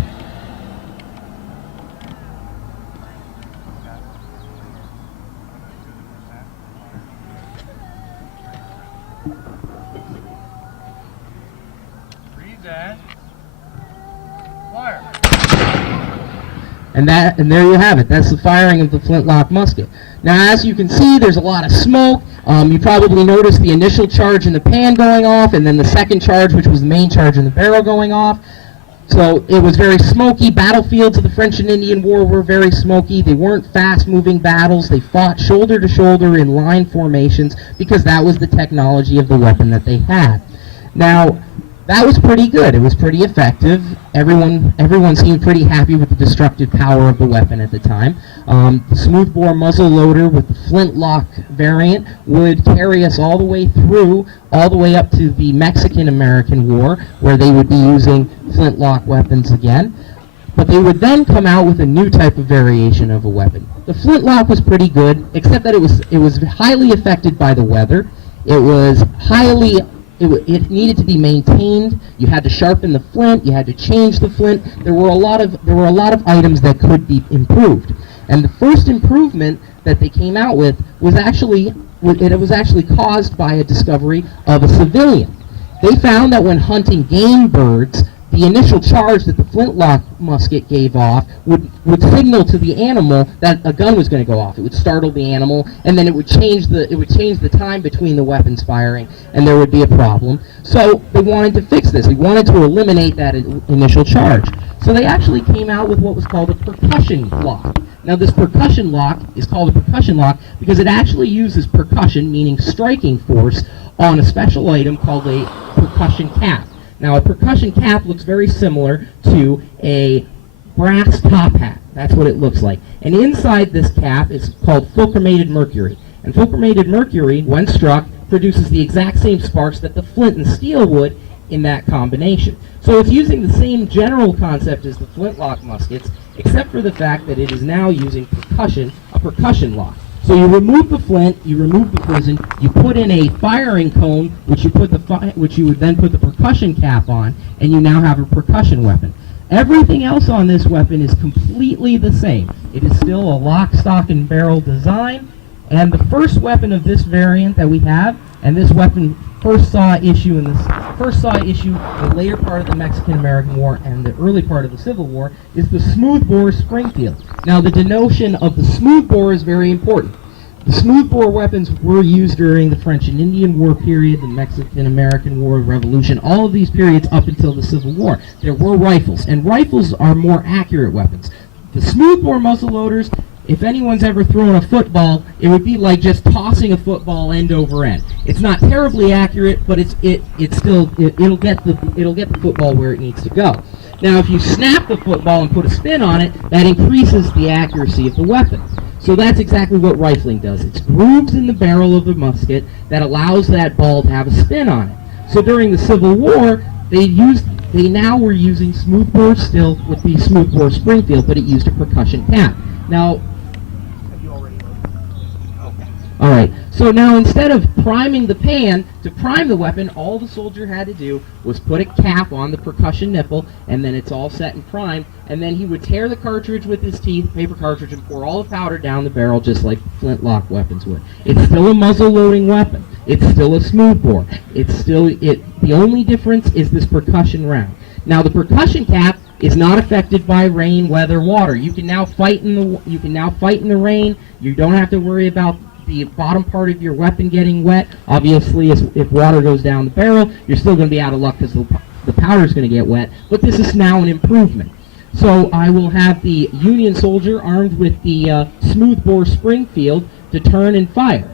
And there you have it. That's the firing of the flintlock musket. Now, as you can see, there's a lot of smoke. You probably noticed the initial charge in the pan going off, and then the second charge, which was the main charge in the barrel, going off. So it was very smoky. Battlefields of the French and Indian War were very smoky. They weren't fast-moving battles. They fought shoulder to shoulder in line formations because that was the technology of the weapon that they had. Now, that was pretty good. It was pretty effective. Everyone seemed pretty happy with the destructive power of the weapon at the time. The smoothbore muzzle loader with the flintlock variant would carry us all the way up to the Mexican-American War, where they would be using flintlock weapons again. But they would then come out with a new type of variation of a weapon. The flintlock was pretty good, except that it was highly affected by the weather. It needed to be maintained. You had to sharpen the flint. You had to change the flint. There were a lot of items that could be improved. And the first improvement that they came out with was actually caused by a discovery of a civilian. They found that when hunting game birds, the initial charge that the flintlock musket gave off would signal to the animal that a gun was going to go off. It would startle the animal, and then it would change the time between the weapons firing, and there would be a problem. So they wanted to fix this. They wanted to eliminate that initial charge. So they actually came out with what was called a percussion lock. Now, this percussion lock is called a percussion lock because it actually uses percussion, meaning striking force, on a special item called a percussion cap. Now, a percussion cap looks very similar to a brass top hat. That's what it looks like. And inside this cap is called fulcrumated mercury. And fulcrumated mercury, when struck, produces the exact same sparks that the flint and steel would in that combination. So it's using the same general concept as the flintlock muskets, except for the fact that it is now using percussion, a percussion lock. So you remove the flint, you remove the prison, you put in a firing cone, which you would then put the percussion cap on, and you now have a percussion weapon. Everything else on this weapon is completely the same. It is still a lock, stock, and barrel design, and the first weapon of this variant that we have, and this weapon first saw issue in the later part of the Mexican-American War and the early part of the Civil War, is the smoothbore Springfield. Now, the denotion of the smoothbore is very important. The smoothbore weapons were used during the French and Indian War period, the Mexican-American War, Revolution, all of these periods up until the Civil War. There were rifles, and rifles are more accurate weapons. The smoothbore muzzleloaders, if anyone's ever thrown a football, it would be like just tossing a football end over end. It's not terribly accurate, but it'll get the football where it needs to go. Now, if you snap the football and put a spin on it, that increases the accuracy of the weapon. So that's exactly what rifling does. It's grooves in the barrel of the musket that allows that ball to have a spin on it. So during the Civil War, they now were using smoothbore still with the smoothbore Springfield, but it used a percussion cap. Now, all right, So now instead of priming the pan, to prime the weapon, all the soldier had to do was put a cap on the percussion nipple, and then it's all set and primed, and then he would tear the cartridge with his teeth, paper cartridge, and pour all the powder down the barrel just like flintlock weapons would. It's still a muzzle-loading weapon. It's still a smoothbore. The only difference is this percussion round. Now the percussion cap is not affected by rain, weather, water. You can now fight in the rain. You don't have to worry about the bottom part of your weapon getting wet. Obviously, if water goes down the barrel, you're still going to be out of luck because the powder is going to get wet. But this is now an improvement. So I will have the Union soldier armed with the smoothbore Springfield to turn and fire.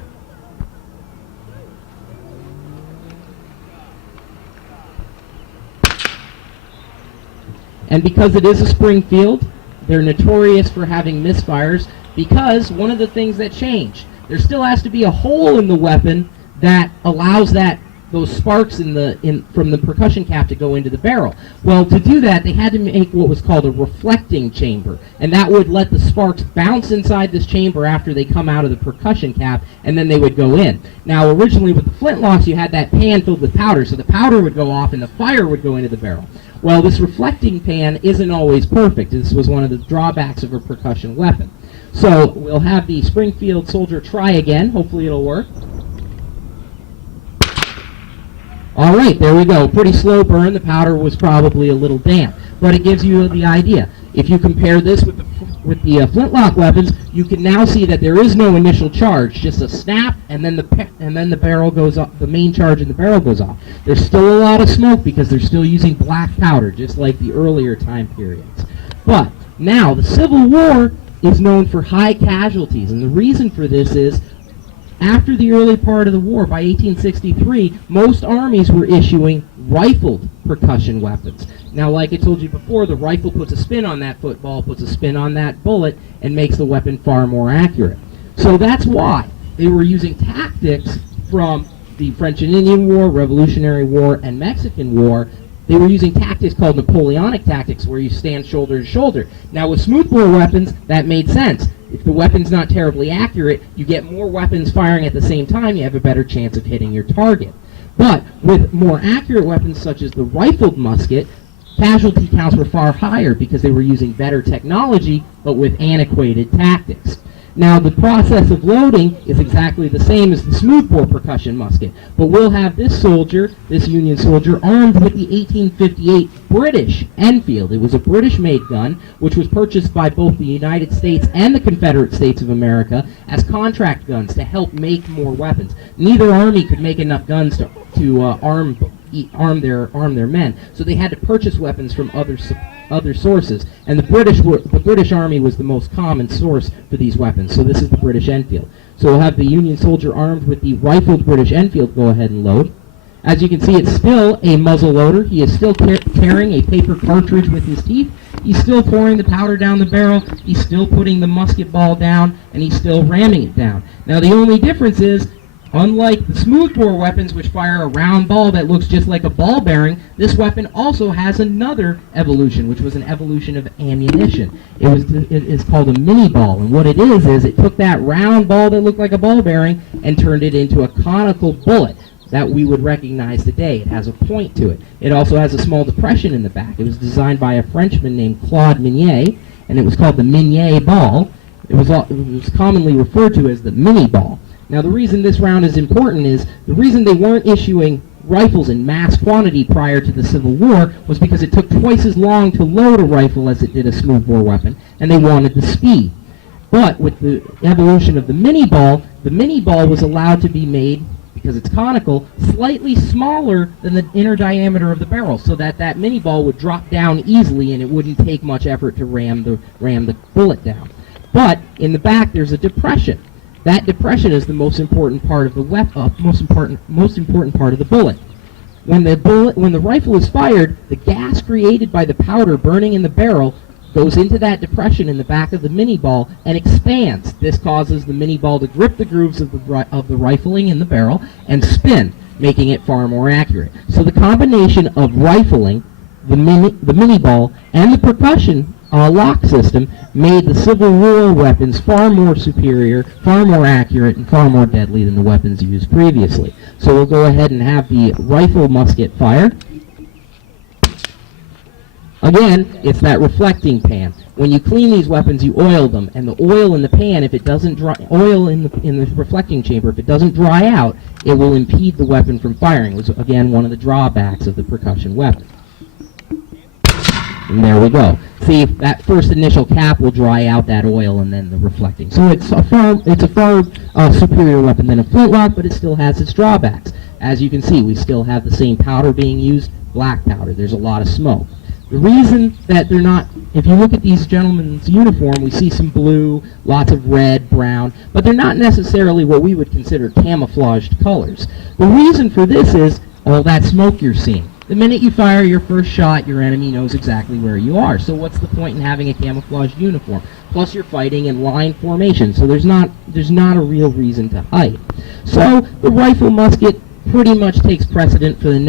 And because it is a Springfield, they're notorious for having misfires because one of the things that changed, there still has to be a hole in the weapon that allows those sparks from the percussion cap to go into the barrel. Well, to do that, they had to make what was called a reflecting chamber, and that would let the sparks bounce inside this chamber after they come out of the percussion cap, and then they would go in. Now, originally with the flintlocks, you had that pan filled with powder, so the powder would go off and the fire would go into the barrel. Well, this reflecting pan isn't always perfect. This was one of the drawbacks of a percussion weapon. So we'll have the Springfield soldier try again. Hopefully it'll work. All right, there we go. Pretty slow burn. The powder was probably a little damp, but it gives you the idea. If you compare this with the flintlock weapons, you can now see that there is no initial charge, just a snap, and then the barrel goes off. The main charge in the barrel goes off. There's still a lot of smoke because they're still using black powder, just like the earlier time periods. But now the Civil War is known for high casualties, and the reason for this is after the early part of the war, by 1863, most armies were issuing rifled percussion weapons. Now, like I told you before, the rifle puts a spin on that football, puts a spin on that bullet, and makes the weapon far more accurate. So that's why they were using tactics from the French and Indian War, Revolutionary War, and Mexican War. They were using tactics called Napoleonic tactics, where you stand shoulder to shoulder. Now, with smoothbore weapons, that made sense. If the weapon's not terribly accurate, you get more weapons firing at the same time, you have a better chance of hitting your target. But with more accurate weapons, such as the rifled musket, casualty counts were far higher because they were using better technology, but with antiquated tactics. Now, the process of loading is exactly the same as the smoothbore percussion musket, but we'll have this soldier, this Union soldier, armed with the 1858 British Enfield. It was a British-made gun, which was purchased by both the United States and the Confederate States of America as contract guns to help make more weapons. Neither army could make enough guns to arm their men, so they had to purchase weapons from other sources, and the British Army was the most common source for these weapons. So this is the British Enfield. So we'll have the Union soldier armed with the rifled British Enfield go ahead and load. As you can see, it's still a muzzle loader. He is still tearing a paper cartridge with his teeth. He's still pouring the powder down the barrel. He's still putting the musket ball down, and he's still ramming it down. Now, the only difference is, unlike the smoothbore weapons, which fire a round ball that looks just like a ball bearing, this weapon also has another evolution, which was an evolution of ammunition. It is called a mini ball, and what it is it took that round ball that looked like a ball bearing and turned it into a conical bullet that we would recognize today. It has a point to it. It also has a small depression in the back. It was designed by a Frenchman named Claude Minier, and it was called the Minier ball. It was commonly referred to as the mini ball. Now, the reason this round is important is the reason they weren't issuing rifles in mass quantity prior to the Civil War was because it took twice as long to load a rifle as it did a smoothbore weapon, and they wanted the speed. But with the evolution of the mini ball was allowed to be made, because it's conical, slightly smaller than the inner diameter of the barrel, so that mini ball would drop down easily and it wouldn't take much effort to ram the bullet down. But in the back, there's a depression. That depression is the most important part of the most important part of the bullet. When the rifle is fired, the gas created by the powder burning in the barrel goes into that depression in the back of the mini ball and expands. This causes the mini ball to grip the grooves of the rifling in the barrel and spin, making it far more accurate. So the combination of rifling, the mini ball, and the percussion lock system made the Civil War weapons far more superior, far more accurate, and far more deadly than the weapons used previously. So we'll go ahead and have the rifle musket fire. Again, it's that reflecting pan. When you clean these weapons, you oil them, and the oil in the pan, if it doesn't dry, oil in the reflecting chamber, if it doesn't dry out, it will impede the weapon from firing, which is, again, one of the drawbacks of the percussion weapon. And there we go. See, that first initial cap will dry out that oil and then the reflecting. So it's a far superior weapon than a flintlock, but it still has its drawbacks. As you can see, we still have the same powder being used, black powder. There's a lot of smoke. The reason that they're not, if you look at these gentlemen's uniform, we see some blue, lots of red, brown, but they're not necessarily what we would consider camouflaged colors. The reason for this is all that smoke you're seeing. The minute you fire your first shot, your enemy knows exactly where you are. So what's the point in having a camouflaged uniform? Plus you're fighting in line formation, so there's not a real reason to hide. So the rifle musket pretty much takes precedent for the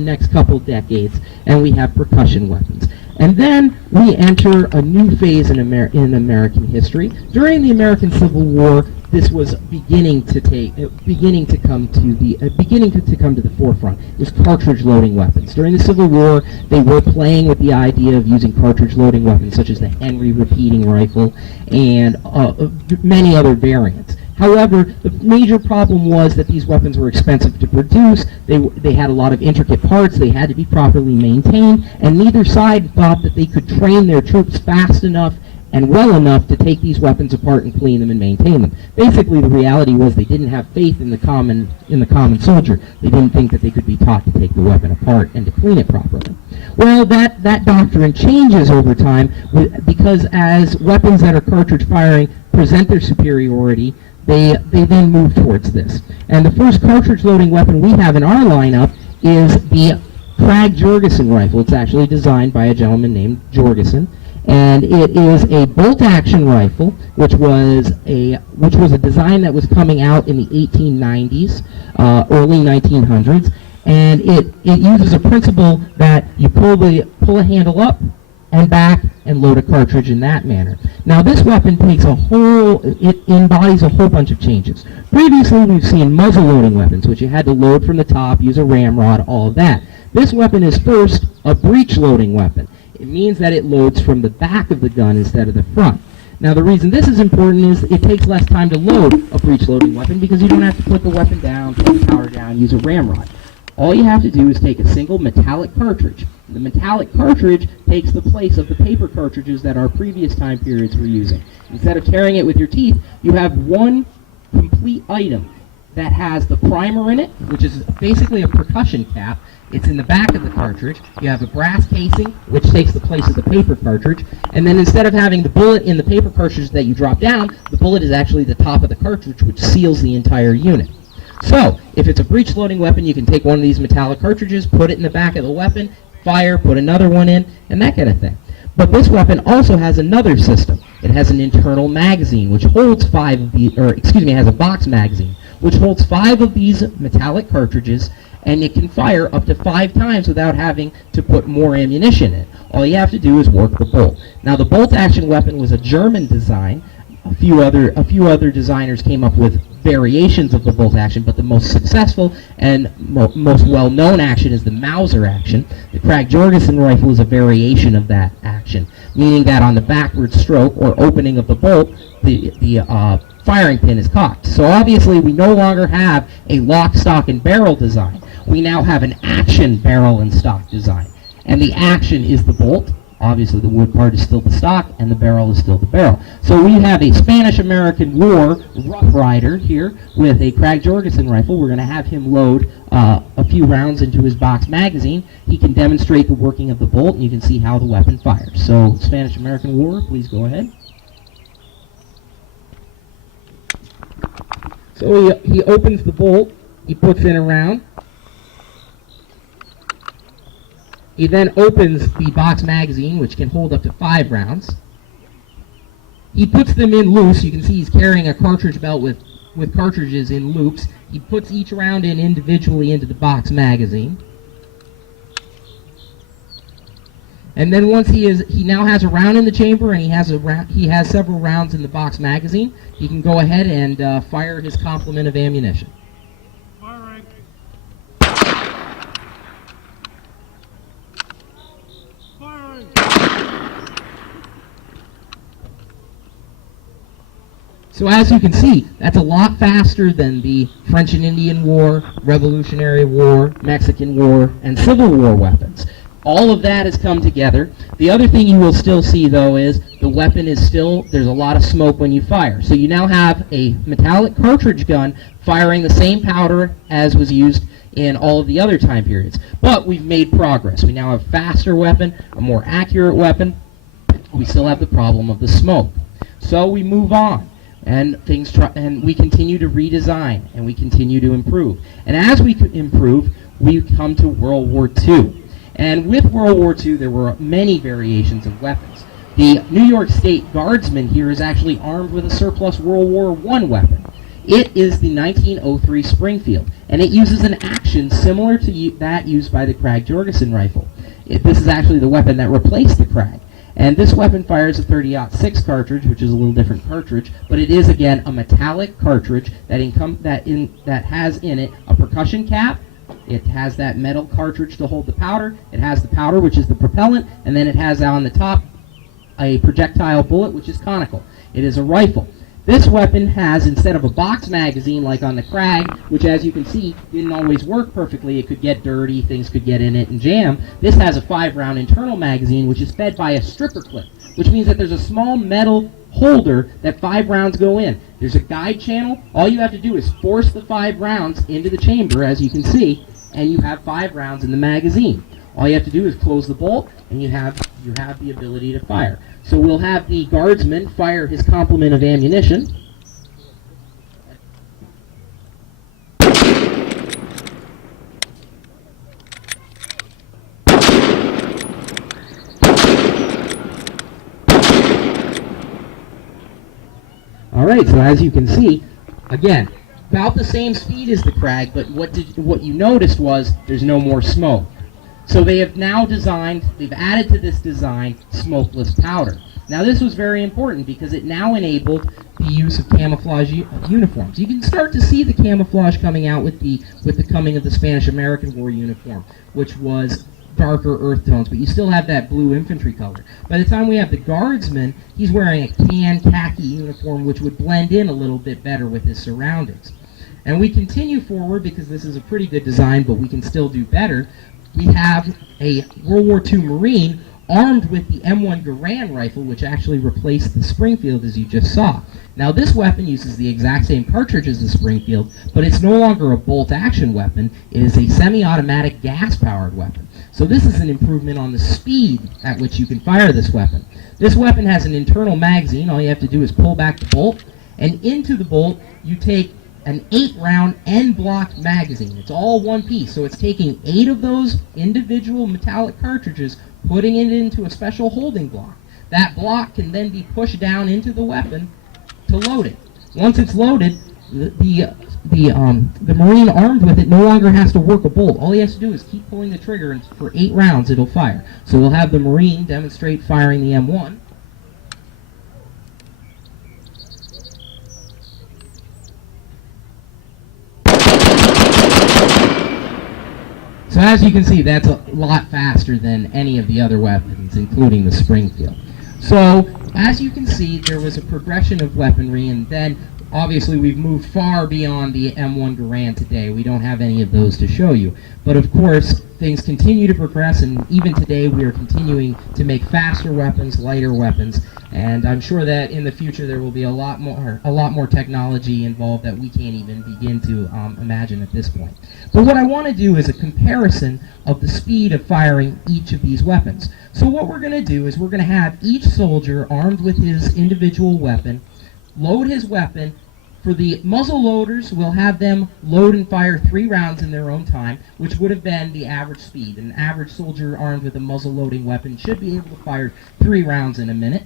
next couple decades, and we have percussion weapons. And then we enter a new phase in American history. During the American Civil War, this was beginning to come to the forefront. It was cartridge loading weapons. During the Civil War, they were playing with the idea of using cartridge loading weapons, such as the Henry repeating rifle and many other variants. However, the major problem was that these weapons were expensive to produce, they had a lot of intricate parts, they had to be properly maintained, and neither side thought that they could train their troops fast enough and well enough to take these weapons apart and clean them and maintain them. Basically, the reality was they didn't have faith in the common soldier. They didn't think that they could be taught to take the weapon apart and to clean it properly. Well, that doctrine changes over time because as weapons that are cartridge firing present their superiority, they then move towards this. And the first cartridge loading weapon we have in our lineup is the Krag-Jorgensen rifle. It's actually designed by a gentleman named Jorgensen, and it is a bolt-action rifle, which was a design that was coming out in the 1890s, early 1900s, and it uses a principle that you pull a handle up and back and load a cartridge in that manner. Now this weapon it embodies a whole bunch of changes. Previously we've seen muzzle loading weapons, which you had to load from the top, use a ramrod, all of that. This weapon is first a breech loading weapon. It means that it loads from the back of the gun instead of the front. Now the reason this is important is it takes less time to load a breech loading weapon because you don't have to put the weapon down, put the powder down, use a ramrod. All you have to do is take a single metallic cartridge. The metallic cartridge takes the place of the paper cartridges that our previous time periods were using. Instead of carrying it with your teeth, you have one complete item that has the primer in it, which is basically a percussion cap. It's in the back of the cartridge. You have a brass casing, which takes the place of the paper cartridge. And then instead of having the bullet in the paper cartridge that you drop down, the bullet is actually the top of the cartridge, which seals the entire unit. So, if it's a breech loading weapon, you can take one of these metallic cartridges, put it in the back of the weapon, fire, put another one in, and that kind of thing. But this weapon also has another system. It has an internal magazine, which holds has a box magazine, which holds 5 of these metallic cartridges, and it can fire up to 5 times without having to put more ammunition in. All you have to do is work the bolt. Now, the bolt-action weapon was a German design. A few other designers came up with variations of the bolt action, but the most successful and most well-known action is the Mauser action. The Krag-Jorgensen rifle is a variation of that action, meaning that on the backward stroke or opening of the bolt, the firing pin is cocked. So obviously we no longer have a lock, stock, and barrel design. We now have an action barrel and stock design, and the action is the bolt. Obviously, the wood part is still the stock, and the barrel is still the barrel. So we have a Spanish-American War Rough Rider here with a Krag-Jorgensen rifle. We're going to have him load a few rounds into his box magazine. He can demonstrate the working of the bolt, and you can see how the weapon fires. So, Spanish-American War, please go ahead. So he opens the bolt, he puts in a round. He then opens the box magazine, which can hold up to 5 rounds. He puts them in loose. You can see he's carrying a cartridge belt with cartridges in loops. He puts each round in individually into the box magazine. And then once he now has a round in the chamber, and he has several rounds in the box magazine, he can go ahead and fire his complement of ammunition. So as you can see, that's a lot faster than the French and Indian War, Revolutionary War, Mexican War, and Civil War weapons. All of that has come together. The other thing you will still see, though, is the weapon is still, there's a lot of smoke when you fire. So you now have a metallic cartridge gun firing the same powder as was used in all of the other time periods. But we've made progress. We now have a faster weapon, a more accurate weapon. We still have the problem of the smoke. So we move on. And we continue to redesign, and we continue to improve. And as we improve, we come to World War II. And with World War II, there were many variations of weapons. The New York State Guardsman here is actually armed with a surplus World War I weapon. It is the 1903 Springfield, and it uses an action similar to that used by the Krag-Jorgensen rifle. This is actually the weapon that replaced the Krag. And this weapon fires a 30-06 cartridge, which is a little different cartridge, but it is, again, a metallic cartridge that has in it a percussion cap. It has that metal cartridge to hold the powder. It has the powder, which is the propellant, and then it has on the top a projectile bullet, which is conical. It is a rifle. This weapon has, instead of a box magazine like on the Krag, which as you can see didn't always work perfectly, it could get dirty, things could get in it and jam, this has a 5-round internal magazine which is fed by a stripper clip, which means that there's a small metal holder that 5 rounds go in. There's a guide channel. All you have to do is force the 5 rounds into the chamber, as you can see, and you have 5 rounds in the magazine. All you have to do is close the bolt, and you have the ability to fire. So we'll have the Guardsman fire his complement of ammunition. All right, so as you can see, again, about the same speed as the Krag, but what you noticed was there's no more smoke. So they have now they've added to this design smokeless powder. Now this was very important because it now enabled the use of camouflage uniforms. You can start to see the camouflage coming out with the coming of the Spanish-American War uniform, which was darker earth tones, but you still have that blue infantry color. By the time we have the Guardsman, he's wearing a tan khaki uniform, which would blend in a little bit better with his surroundings. And we continue forward because this is a pretty good design, but we can still do better. We have a World War II Marine armed with the M1 Garand rifle, which actually replaced the Springfield, as you just saw. Now, this weapon uses the exact same cartridge as the Springfield, but it's no longer a bolt-action weapon. It is a semi-automatic gas-powered weapon. So this is an improvement on the speed at which you can fire this weapon. This weapon has an internal magazine. All you have to do is pull back the bolt, and into the bolt, you take an 8-round end-block magazine. It's all one piece, so it's taking 8 of those individual metallic cartridges, putting it into a special holding block. That block can then be pushed down into the weapon to load it. Once it's loaded, the Marine armed with it no longer has to work a bolt. All he has to do is keep pulling the trigger, and for 8 rounds it'll fire. So we'll have the Marine demonstrate firing the M1. So as you can see, that's a lot faster than any of the other weapons, including the Springfield. So as you can see, there was a progression of weaponry, and then obviously we've moved far beyond the M1 Garand today. We don't have any of those to show you. But of course, things continue to progress, and even today we are continuing to make faster weapons, lighter weapons, and I'm sure that in the future there will be a lot more technology involved that we can't even begin to imagine at this point. But what I want to do is a comparison of the speed of firing each of these weapons. So what we're going to do is we're going to have each soldier armed with his individual weapon load his weapon. For the muzzle loaders, we'll have them load and fire 3 rounds in their own time, which would have been the average speed. An average soldier armed with a muzzle loading weapon should be able to fire 3 rounds in a minute.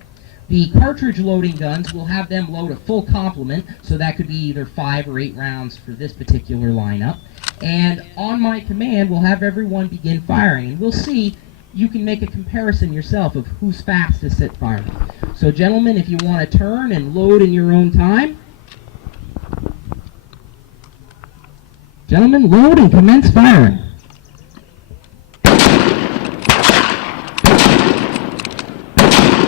The cartridge loading guns, we'll have them load a full complement, so that could be either 5 or 8 rounds for this particular lineup. And on my command, we'll have everyone begin firing. And we'll see you can make a comparison yourself of who's fastest at firing. So gentlemen, if you want to turn and load in your own time. Gentlemen, load and commence firing.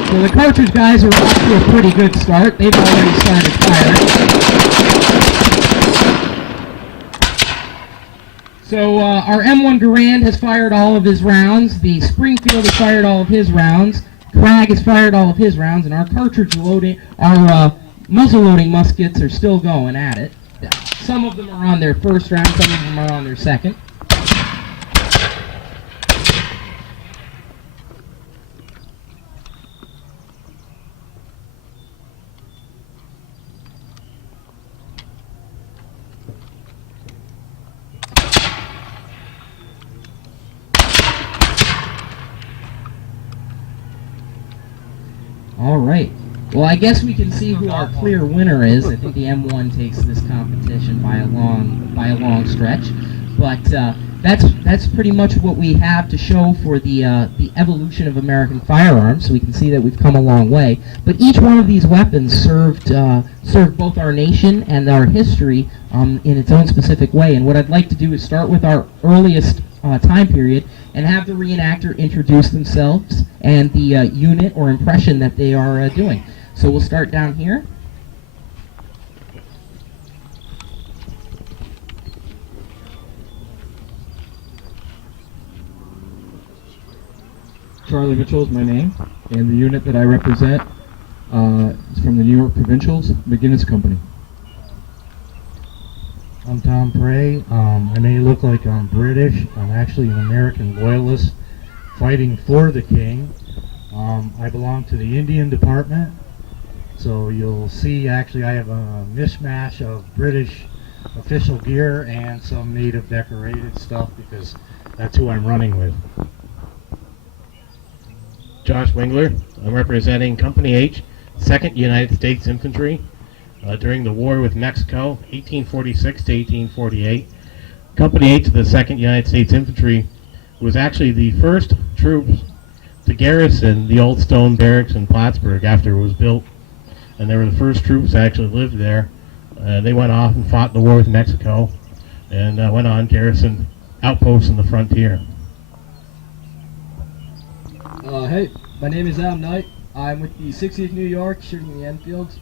So the cartridge guys are off to a pretty good start. They've already started firing. So our M1 Garand has fired all of his rounds. The Springfield has fired all of his rounds. Crag has fired all of his rounds, and our cartridge loading, our muzzle loading muskets are still going at it. Some of them are on their first round, some of them are on their second. All right. Well, I guess we can see who our clear winner is. I think the M1 takes this competition by a long stretch. But that's pretty much what we have to show for the evolution of American firearms. So we can see that we've come a long way. But each one of these weapons served both our nation and our history in its own specific way. And what I'd like to do is start with our earliest time period and have the reenactor introduce themselves and the unit or impression that they are doing. So we'll start down here. Charlie Mitchell is my name, and the unit that I represent is from the New York Provincials, McGinnis Company. I'm Tom Prey. I may look like I'm British. I'm actually an American loyalist fighting for the king. I belong to the Indian Department, so you'll see actually I have a mishmash of British official gear and some native decorated stuff because that's who I'm running with. Josh Wingler. I'm representing Company H, 2nd United States Infantry. During the war with Mexico, 1846 to 1848. Company H of the 2nd United States Infantry was actually the first troops to garrison the old stone barracks in Plattsburgh after it was built. And they were the first troops that actually lived there. They went off and fought the war with Mexico and went on garrisoned outposts in the frontier. Hey, my name is Adam Knight. I'm with the 60th New York, shooting the Enfields.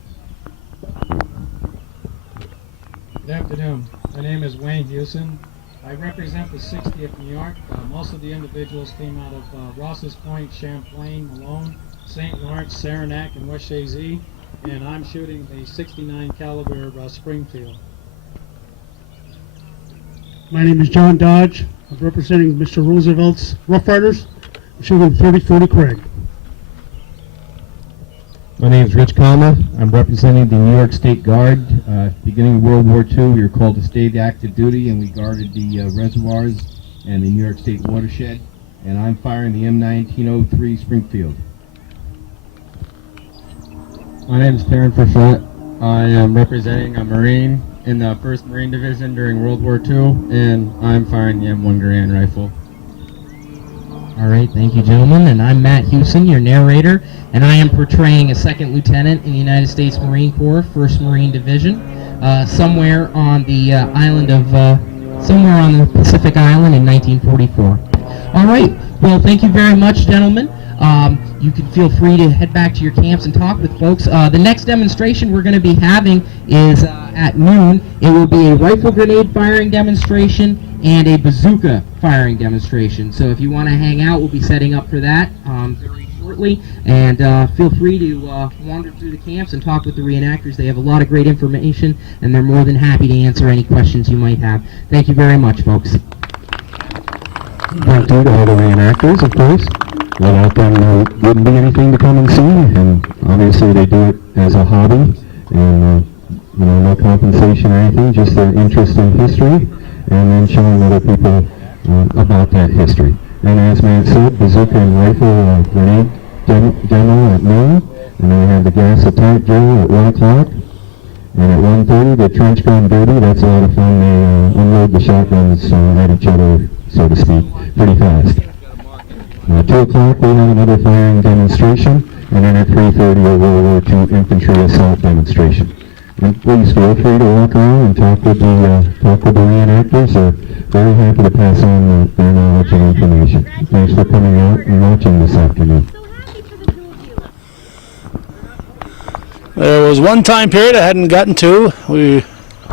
Good afternoon. My name is Wayne Hewson. I represent the 60th New York. Most of the individuals came out of Ross's Point, Champlain, Malone, St. Lawrence, Saranac, and West Shazy, and I'm shooting the 69 caliber Springfield. My name is John Dodge. I'm representing Mr. Roosevelt's Rough Riders. I'm shooting 30-40 Craig. My name is Rich Kama. I'm representing the New York State Guard. Beginning of World War II, we were called to state active duty, and we guarded the reservoirs and the New York State watershed. And I'm firing the M1903 Springfield. My name is Karen Frechette. I am representing a Marine in the 1st Marine Division during World War II, and I'm firing the M1 Garand rifle. All right, thank you, gentlemen. And I'm Matt Hewson, your narrator, and I am portraying a 2nd lieutenant in the United States Marine Corps, 1st Marine Division, somewhere on the island of, somewhere on the Pacific Island in 1944. All right, well, thank you very much, gentlemen. You can feel free to head back to your camps and talk with folks. The next demonstration we're going to be having is at noon. It will be a rifle grenade firing demonstration and a bazooka firing demonstration. So if you want to hang out, we'll be setting up for that very shortly. And feel free to wander through the camps and talk with the reenactors. They have a lot of great information, and they're more than happy to answer any questions you might have. Thank you very much, folks. Thank you to all the reenactors, of course. Without them, there wouldn't be anything to come and see, and obviously they do it as a hobby, and no compensation or anything, just their interest in history, and then showing other people about that history. And as Matt said, bazooka and rifle grenade demo at noon, and then we have the gas attack drill at 1 o'clock, and at 1:30 the trench gun derby. That's a lot of fun. They unload the shotguns at each other, so to speak, pretty fast. 2 o'clock we have another firing demonstration, and then at 3:30 a World War II infantry assault demonstration. And please feel free to walk around and talk with the reenactors. They're very happy to pass on their knowledge and information. Thanks for coming out and watching this afternoon. There was one time period I hadn't gotten to. We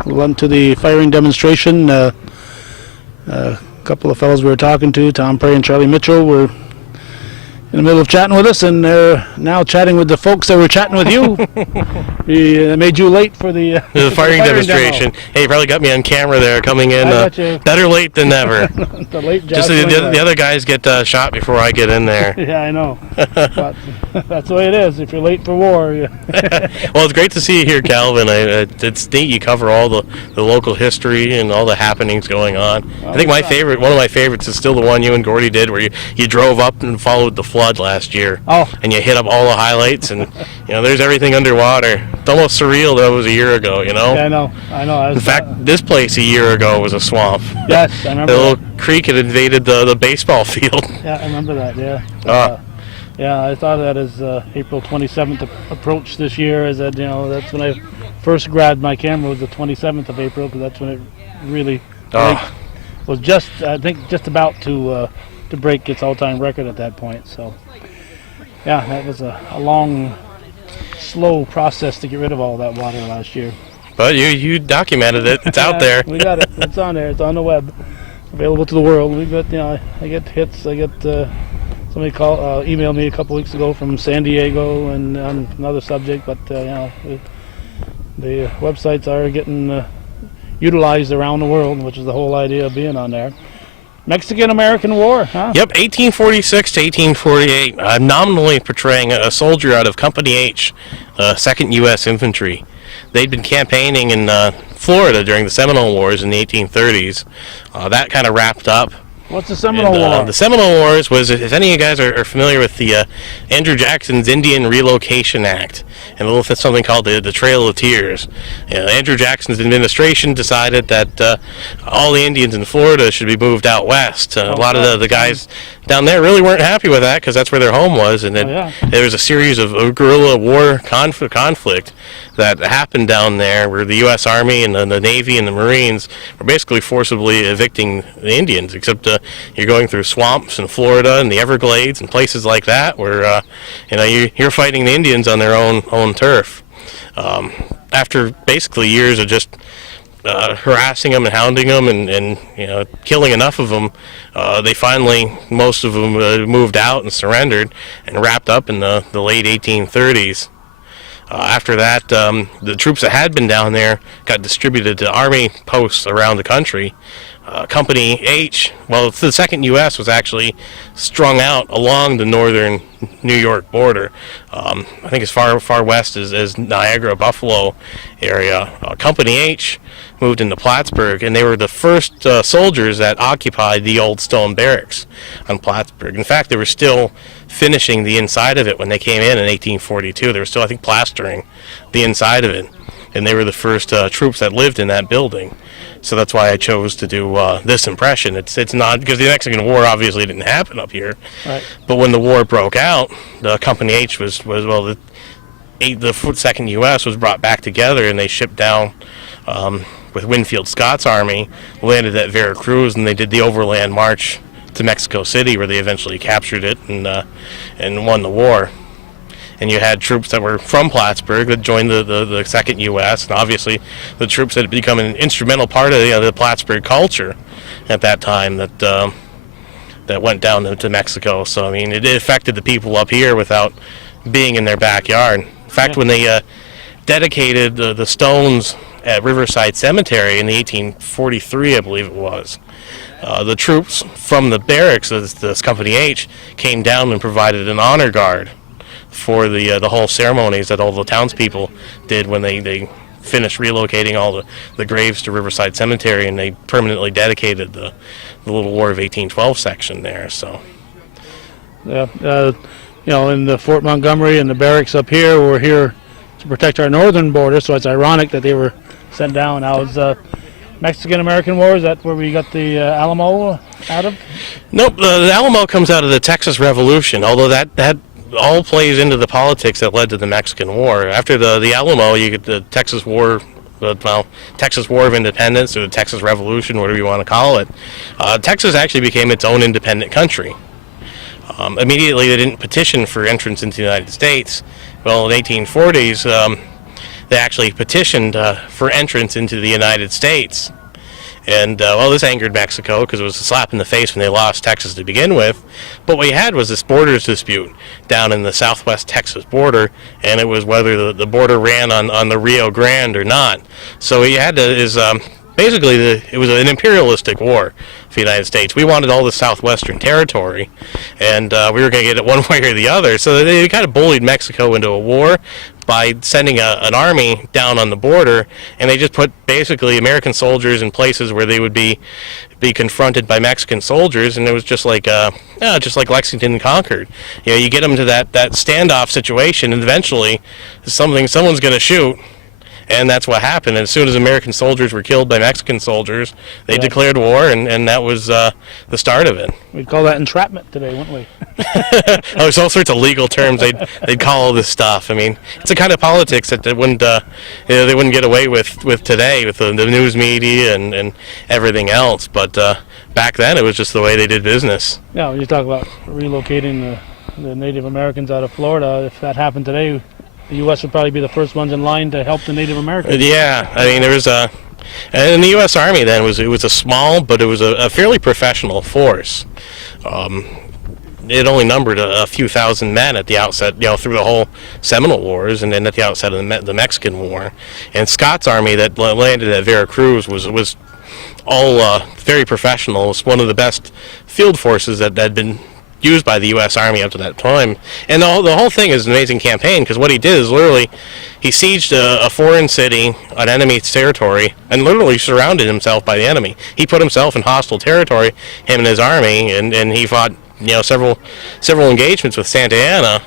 went to the firing demonstration. A couple of fellows we were talking to, Tom Prey and Charlie Mitchell, were in the middle of chatting with us, and they're now chatting with the folks that were chatting with you. We made you late for the firing demonstration. Demo. Hey, you probably got me on camera there coming in. Better late than never. The late Just the other guys get shot before I get in there. Yeah, I know. But that's the way it is. If you're late for war. Well, it's great to see you here, Calvin. It's neat you cover all the local history and all the happenings going on. I think one of my favorites is still the one you and Gordy did, where you drove up and followed the flood last year. Oh. And you hit up all the highlights, and there's everything underwater. It's almost surreal that was a year ago, Yeah, I know. In fact, this place a year ago was a swamp. Yes, I remember. The little creek had invaded the baseball field. Yeah, I remember that. Yeah. Yeah, I thought that as April 27th approached this year, as that that's when I first grabbed my camera, was the 27th of April, because that's when it really was just about to break its all-time record at that point. So yeah, that was a long, slow process to get rid of all that water last year. But you documented it. It's out there. We got it. It's on there. It's on the web, available to the world. We got I get hits. I get somebody emailed me a couple weeks ago from San Diego and on another subject, but the websites are getting utilized around the world, which is the whole idea of being on there. Mexican-American War, huh? Yep, 1846 to 1848. I'm nominally portraying a soldier out of Company H, 2nd U.S. Infantry. They'd been campaigning in Florida during the Seminole Wars in the 1830s. That kind of wrapped up. What's the Seminole War? The Seminole Wars was, if any of you guys are familiar with the Andrew Jackson's Indian Relocation Act, and something called the Trail of Tears. Andrew Jackson's administration decided that all the Indians in Florida should be moved out west. A lot of the guys down there really weren't happy with that, because that's where their home was, and there was a series of guerrilla war conflict that happened down there, where the U.S. Army and the Navy and the Marines were basically forcibly evicting the Indians, except you're going through swamps in Florida and the Everglades and places like that, where you're fighting the Indians on their own turf. After basically years of just harassing them and hounding them and killing enough of them, they finally, most of them moved out and surrendered and wrapped up in the late 1830s. After that, the troops that had been down there got distributed to Army posts around the country. Company H, the 2nd U.S. was actually strung out along the northern New York border. I think as far west as Niagara, Buffalo area. Company H moved into Plattsburgh, and they were the first soldiers that occupied the old stone barracks on Plattsburgh. In fact, they were still finishing the inside of it when they came in 1842. They were still, I think, plastering the inside of it, and they were the first troops that lived in that building. So that's why I chose to do this impression. It's not because the Mexican War obviously didn't happen up here, right. But when the war broke out, the Company H the 2nd U.S. was brought back together, and they shipped down with Winfield Scott's army, landed at Veracruz, and they did the overland march to Mexico City, where they eventually captured it and won the war. And you had troops that were from Plattsburgh that joined the 2nd U.S., and obviously the troops that had become an instrumental part of the Plattsburgh culture at that time that went down to Mexico. So, I mean, it affected the people up here without being in their backyard. In fact, when they dedicated the stones at Riverside Cemetery in 1843, I believe it was, the troops from the barracks of this Company H came down and provided an honor guard for the whole ceremonies that all the townspeople did when they finished relocating all the graves to Riverside Cemetery, and they permanently dedicated the little War of 1812 section there. So, yeah, in the Fort Montgomery and the barracks up here, we're here to protect our northern border. So it's ironic that they were sent down. I was Mexican-American War, is that where we got the Alamo out of? Nope, the Alamo comes out of the Texas Revolution, although that all plays into the politics that led to the Mexican War. After the Alamo, you get the Texas War, Texas War of Independence, or the Texas Revolution, whatever you want to call it. Texas actually became its own independent country. Immediately, they didn't petition for entrance into the United States. Well, in the 1840s, they actually petitioned for entrance into the United States. And, this angered Mexico because it was a slap in the face when they lost Texas to begin with. But what you had was this borders dispute down in the southwest Texas border, and it was whether the border ran on the Rio Grande or not. So what you had basically, it was an imperialistic war for the United States. We wanted all the southwestern territory, and we were going to get it one way or the other. So they kind of bullied Mexico into a war by sending an army down on the border, and they just put basically American soldiers in places where they would be confronted by Mexican soldiers, and it was just like Lexington and Concord. You get them to that standoff situation, and eventually someone's going to shoot. And that's what happened. And as soon as American soldiers were killed by Mexican soldiers, they declared war, and that was the start of it. We'd call that entrapment today, wouldn't we? There's all sorts of legal terms they'd call all this stuff. I mean, it's a kind of politics that they wouldn't get away with today with the news media and everything else. But back then, it was just the way they did business. Yeah, when you talk about relocating the Native Americans out of Florida, if that happened today, the U.S. would probably be the first ones in line to help the Native Americans. Yeah, I mean, there was and the U.S. Army then was a small, but it was a fairly professional force. It only numbered a few thousand men at the outset, through the whole Seminole Wars, and then at the outset of the Mexican War. And Scott's army that landed at Veracruz was all very professional. It was one of the best field forces that had been used by the U.S. Army up to that time. And the whole thing is an amazing campaign, because what he did is literally he sieged a foreign city on enemy territory and literally surrounded himself by the enemy. He put himself in hostile territory, him and his army, and he fought several engagements with Santa Anna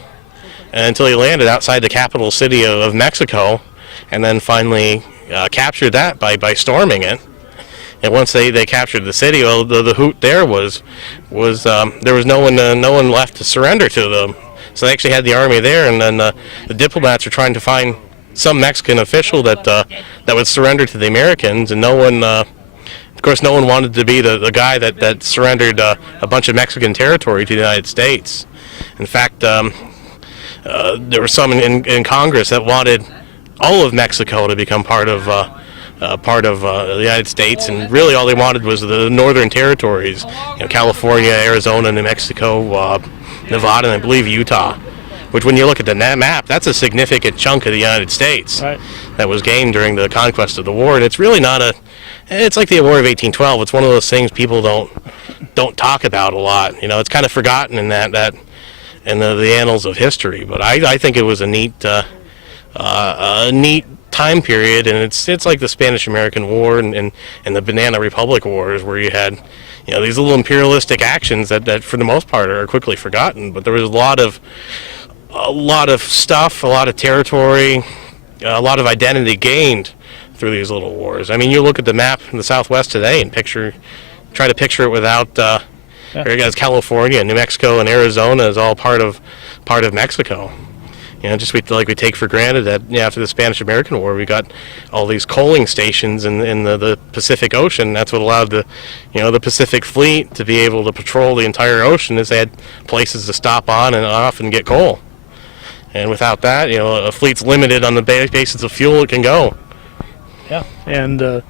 until he landed outside the capital city of Mexico, and then finally captured that by storming it. And once they captured the city, well, the hoot there was there was no one left to surrender to them. So they actually had the army there, and then the diplomats were trying to find some Mexican official that would surrender to the Americans, and no one, of course, no one wanted to be the guy that surrendered a bunch of Mexican territory to the United States. In fact, there were some in Congress that wanted all of Mexico to become part of the United States, and really all they wanted was the northern territories, California, Arizona, New Mexico, Nevada, and I believe Utah. Which, when you look at the map, that's a significant chunk of the United States that was gained during the conquest of the war. And it's really not it's like the War of 1812. It's one of those things people don't talk about a lot. It's kind of forgotten in that in the annals of history. But I think it was a neat time period, and it's like the Spanish-American War and the Banana Republic Wars, where you had these little imperialistic actions that for the most part are quickly forgotten. But there was a lot of stuff, a lot of territory, a lot of identity gained through these little wars. I mean, you look at the map in the Southwest today and try to picture it without as California, New Mexico, and Arizona is all part of Mexico. Just we take for granted that after the Spanish-American War, we got all these coaling stations in the Pacific Ocean. That's what allowed the Pacific Fleet to be able to patrol the entire ocean, as they had places to stop on and off and get coal. And without that, a fleet's limited on the basis of fuel it can go. Yeah, and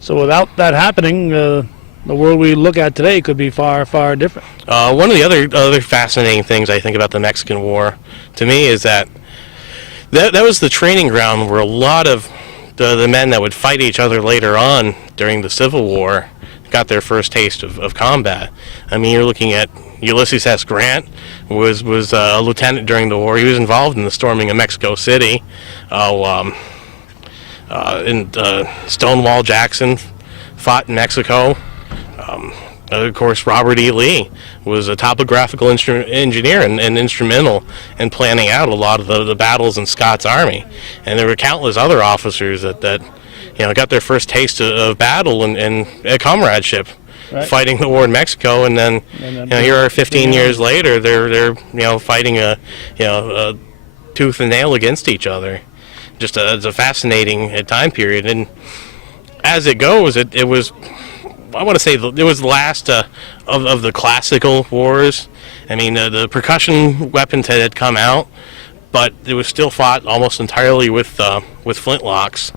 so without that happening, the world we look at today could be far, far different. One of the other fascinating things I think about the Mexican War, to me, is that was the training ground where a lot of the men that would fight each other later on during the Civil War got their first taste of combat. I mean, you're looking at Ulysses S. Grant was a lieutenant during the war. He was involved in the storming of Mexico City. Stonewall Jackson fought in Mexico. Of course, Robert E. Lee was a topographical engineer and instrumental in planning out a lot of the battles in Scott's army. And there were countless other officers that got their first taste of battle and comradeship, Right. fighting the war in Mexico, and then here are 15 years later, they're fighting a tooth and nail against each other. It's a fascinating time period, and as it goes, it was, I want to say, it was the last of the classical wars. I mean, the percussion weapons had come out, but it was still fought almost entirely with flintlocks.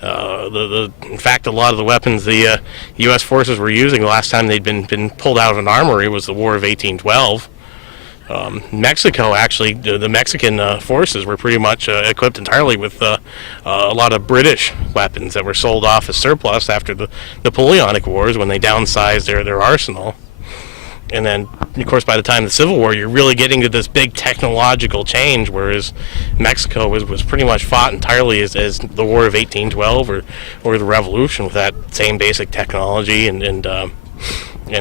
In fact, a lot of the weapons the U.S. forces were using the last time they'd been pulled out of an armory was the War of 1812. Mexico, actually, the Mexican forces were pretty much equipped entirely with a lot of British weapons that were sold off as surplus after the Napoleonic Wars when they downsized their arsenal. And then, of course, by the time of the Civil War, you're really getting to this big technological change, whereas Mexico was pretty much fought entirely as the War of 1812 or the Revolution with that same basic technology and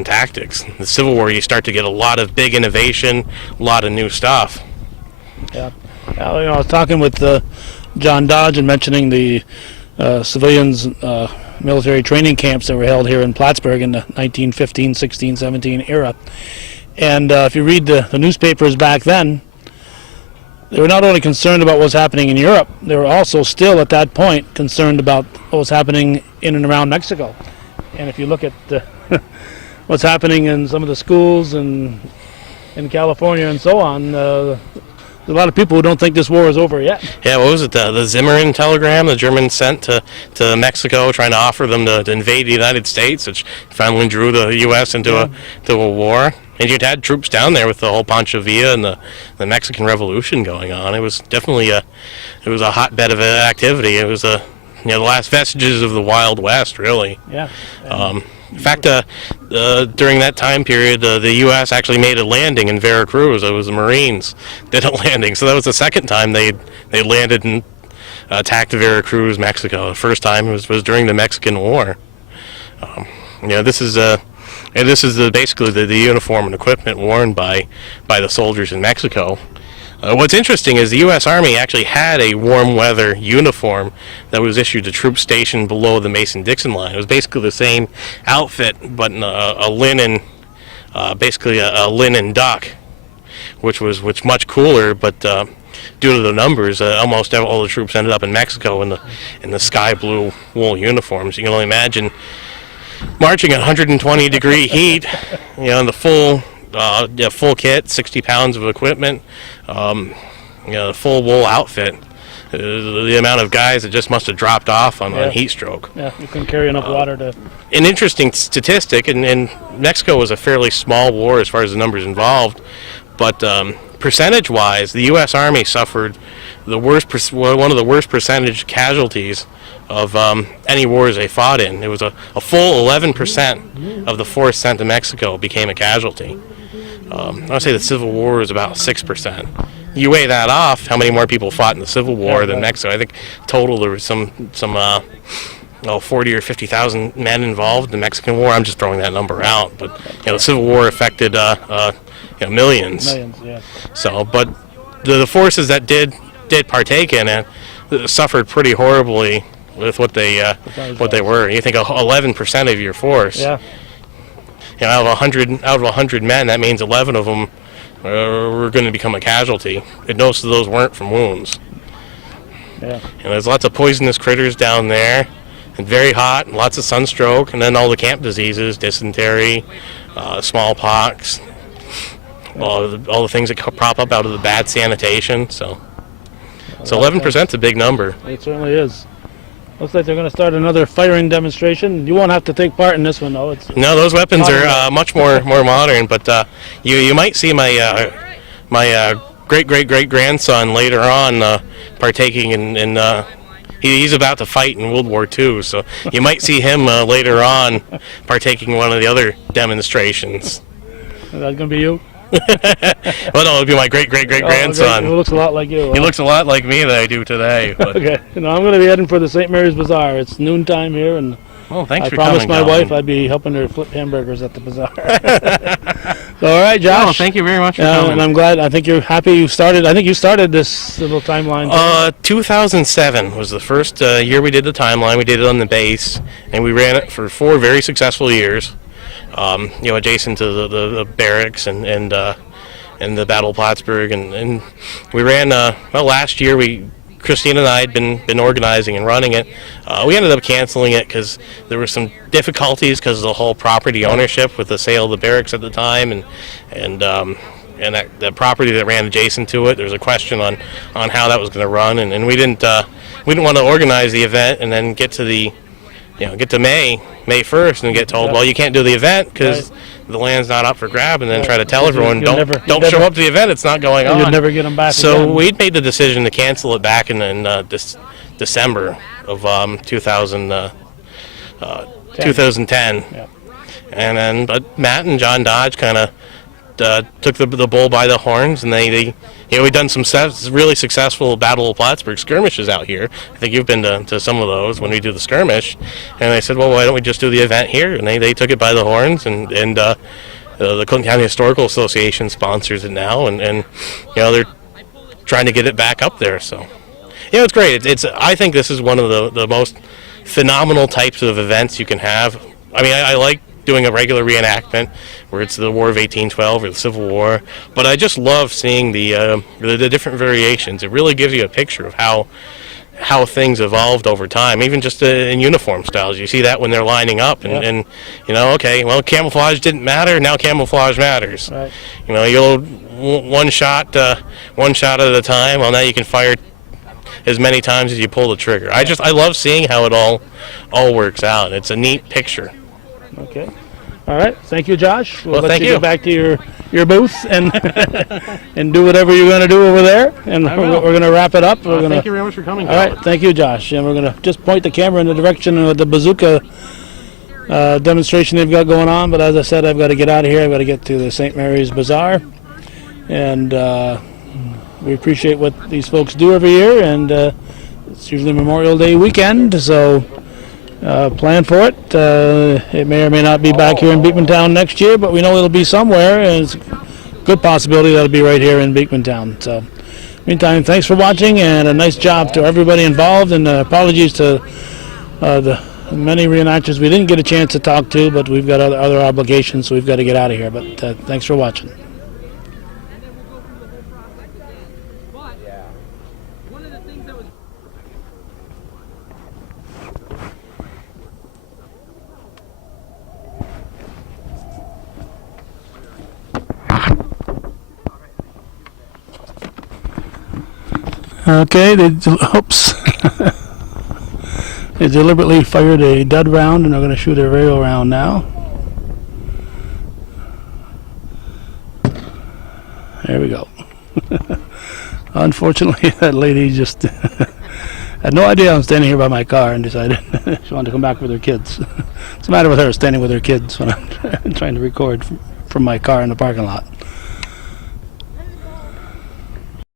tactics. The Civil War, you start to get a lot of big innovation, a lot of new stuff. Yeah. I was talking with John Dodge and mentioning the civilians military training camps that were held here in Plattsburgh in the 1915, 16, 17 era. And if you read the newspapers back then, they were not only concerned about what was happening in Europe, they were also still at that point concerned about what was happening in and around Mexico. And if you look at what's happening in some of the schools and in California and so on, there's a lot of people who don't think this war is over yet. Yeah, what was it? The Zimmern telegram the Germans sent to Mexico trying to offer them to invade the United States, which finally drew the U.S. into a war. And you'd had troops down there with the whole Pancho Villa and the Mexican Revolution going on. It was definitely a hotbed of activity. It was the last vestiges of the Wild West, really. Yeah. In fact, during that time period, the U.S. actually made a landing in Veracruz. It was the Marines did a landing. So that was the second time they landed and attacked Veracruz, Mexico. The first time was during the Mexican War. This is basically the uniform and equipment worn by the soldiers in Mexico. What's interesting is the U.S. Army actually had a warm weather uniform that was issued to troops stationed below the Mason-Dixon line. It was basically the same outfit, but in a linen, basically a linen duck, which was much cooler. But due to the numbers, almost all the troops ended up in Mexico in the sky blue wool uniforms. You can only imagine marching at 120 degree heat, in the full kit, 60 pounds of equipment. The full wool outfit, the amount of guys that just must have dropped off on heat stroke. Yeah, you couldn't carry enough water to... An interesting statistic, and Mexico was a fairly small war as far as the numbers involved, but percentage-wise, the U.S. Army suffered one of the worst percentage casualties of any wars they fought in. It was a full 11% of the force sent to Mexico became a casualty. I would say the Civil War was about 6%. You weigh that off, how many more people fought in the Civil War than Mexico? I think total there was some 40 or 50,000 men involved in the Mexican War. I'm just throwing that number out, but the Civil War affected millions. Millions, yeah. So, but the forces that did partake in it suffered pretty horribly with what they were. You think 11% of your force. Yeah. Out of 100 men, that means 11 of them were going to become a casualty. And most of those weren't from wounds. Yeah. And there's lots of poisonous critters down there, and very hot, and lots of sunstroke, and then all the camp diseases, dysentery, smallpox, all the things that prop up out of the bad sanitation. So 11% is a big number. It certainly is. Looks like they're going to start another firing demonstration. You won't have to take part in this one, though. No, those weapons are much more modern. But you might see my great grandson later on partaking in. He's about to fight in World War II, so you might see him later on partaking in one of the other demonstrations. Is that going to be you? Well, no, it'll be my great grandson. He looks a lot like you. He looks a lot like me that I do today. But. Okay. I'm going to be heading for the St. Mary's Bazaar. It's noontime here, and thanks I for promised coming, my wife Colin. I'd be helping her flip hamburgers at the bazaar. All right, Josh. Oh, thank you very much for And coming. I'm glad. I think you're happy you started. I think you started this little timeline. 2007 was the first year we did the timeline. We did it on the base, and we ran it for 4 very successful years. Adjacent to the barracks and the Battle of Plattsburgh, and we ran. Last year Christine and I had been organizing and running it. We ended up canceling it because there were some difficulties because of the whole property ownership with the sale of the barracks at the time, and that property that ran adjacent to it. There was a question on how that was going to run, and we didn't want to organize the event and then get to May 1st and get told, well, you can't do the event because the land's not up for grab, and then try to tell everyone, don't show up to the event, it's not going on. You'd never get them back So again. we'd made the decision to cancel it back in December of 2010. Yeah. And then, but Matt and John Dodge kind of took the bull by the horns, and they we've done some really successful Battle of Plattsburgh skirmishes out here. I think you've been to some of those when we do the skirmish. And they said, well, why don't we just do the event here? And they took it by the horns, and the Clinton County Historical Association sponsors it now, and they're trying to get it back up there. So it's great. I think this is one of the most phenomenal types of events you can have. I mean, I like doing a regular reenactment where it's the War of 1812 or the Civil War, but I just love seeing the different variations. It really gives you a picture of how things evolved over time, even just in uniform styles. You see that when they're lining up, and okay, well, camouflage didn't matter, now camouflage matters. Right. You'll one shot at a time. Well, now you can fire as many times as you pull the trigger. I love seeing how it all works out. It's a neat picture. Okay. All right. Thank you, Josh. We'll let thank you you. get back to your booth and and do whatever you're going to do over there. And we're going to wrap it up. Thank you very much for coming. All right. Thank you, Josh. And we're going to just point the camera in the direction of the bazooka demonstration they've got going on. But as I said, I've got to get out of here. I've got to get to the St. Mary's Bazaar. And we appreciate what these folks do every year. And it's usually Memorial Day weekend, so plan for it. It may or may not be back here in Beekmantown next year, but we know it'll be somewhere, and it's a good possibility that it'll be right here in Beekmantown. So, meantime, thanks for watching, and a nice job to everybody involved, and apologies to the many reenactors we didn't get a chance to talk to, but we've got other obligations, so we've got to get out of here. But thanks for watching. Okay, oops. They deliberately fired a dud round, and they're going to shoot a real round now. There we go. Unfortunately, that lady just had no idea I'm standing here by my car and decided she wanted to come back with her kids. What's the matter with her standing with her kids when I'm trying to record from my car in the parking lot?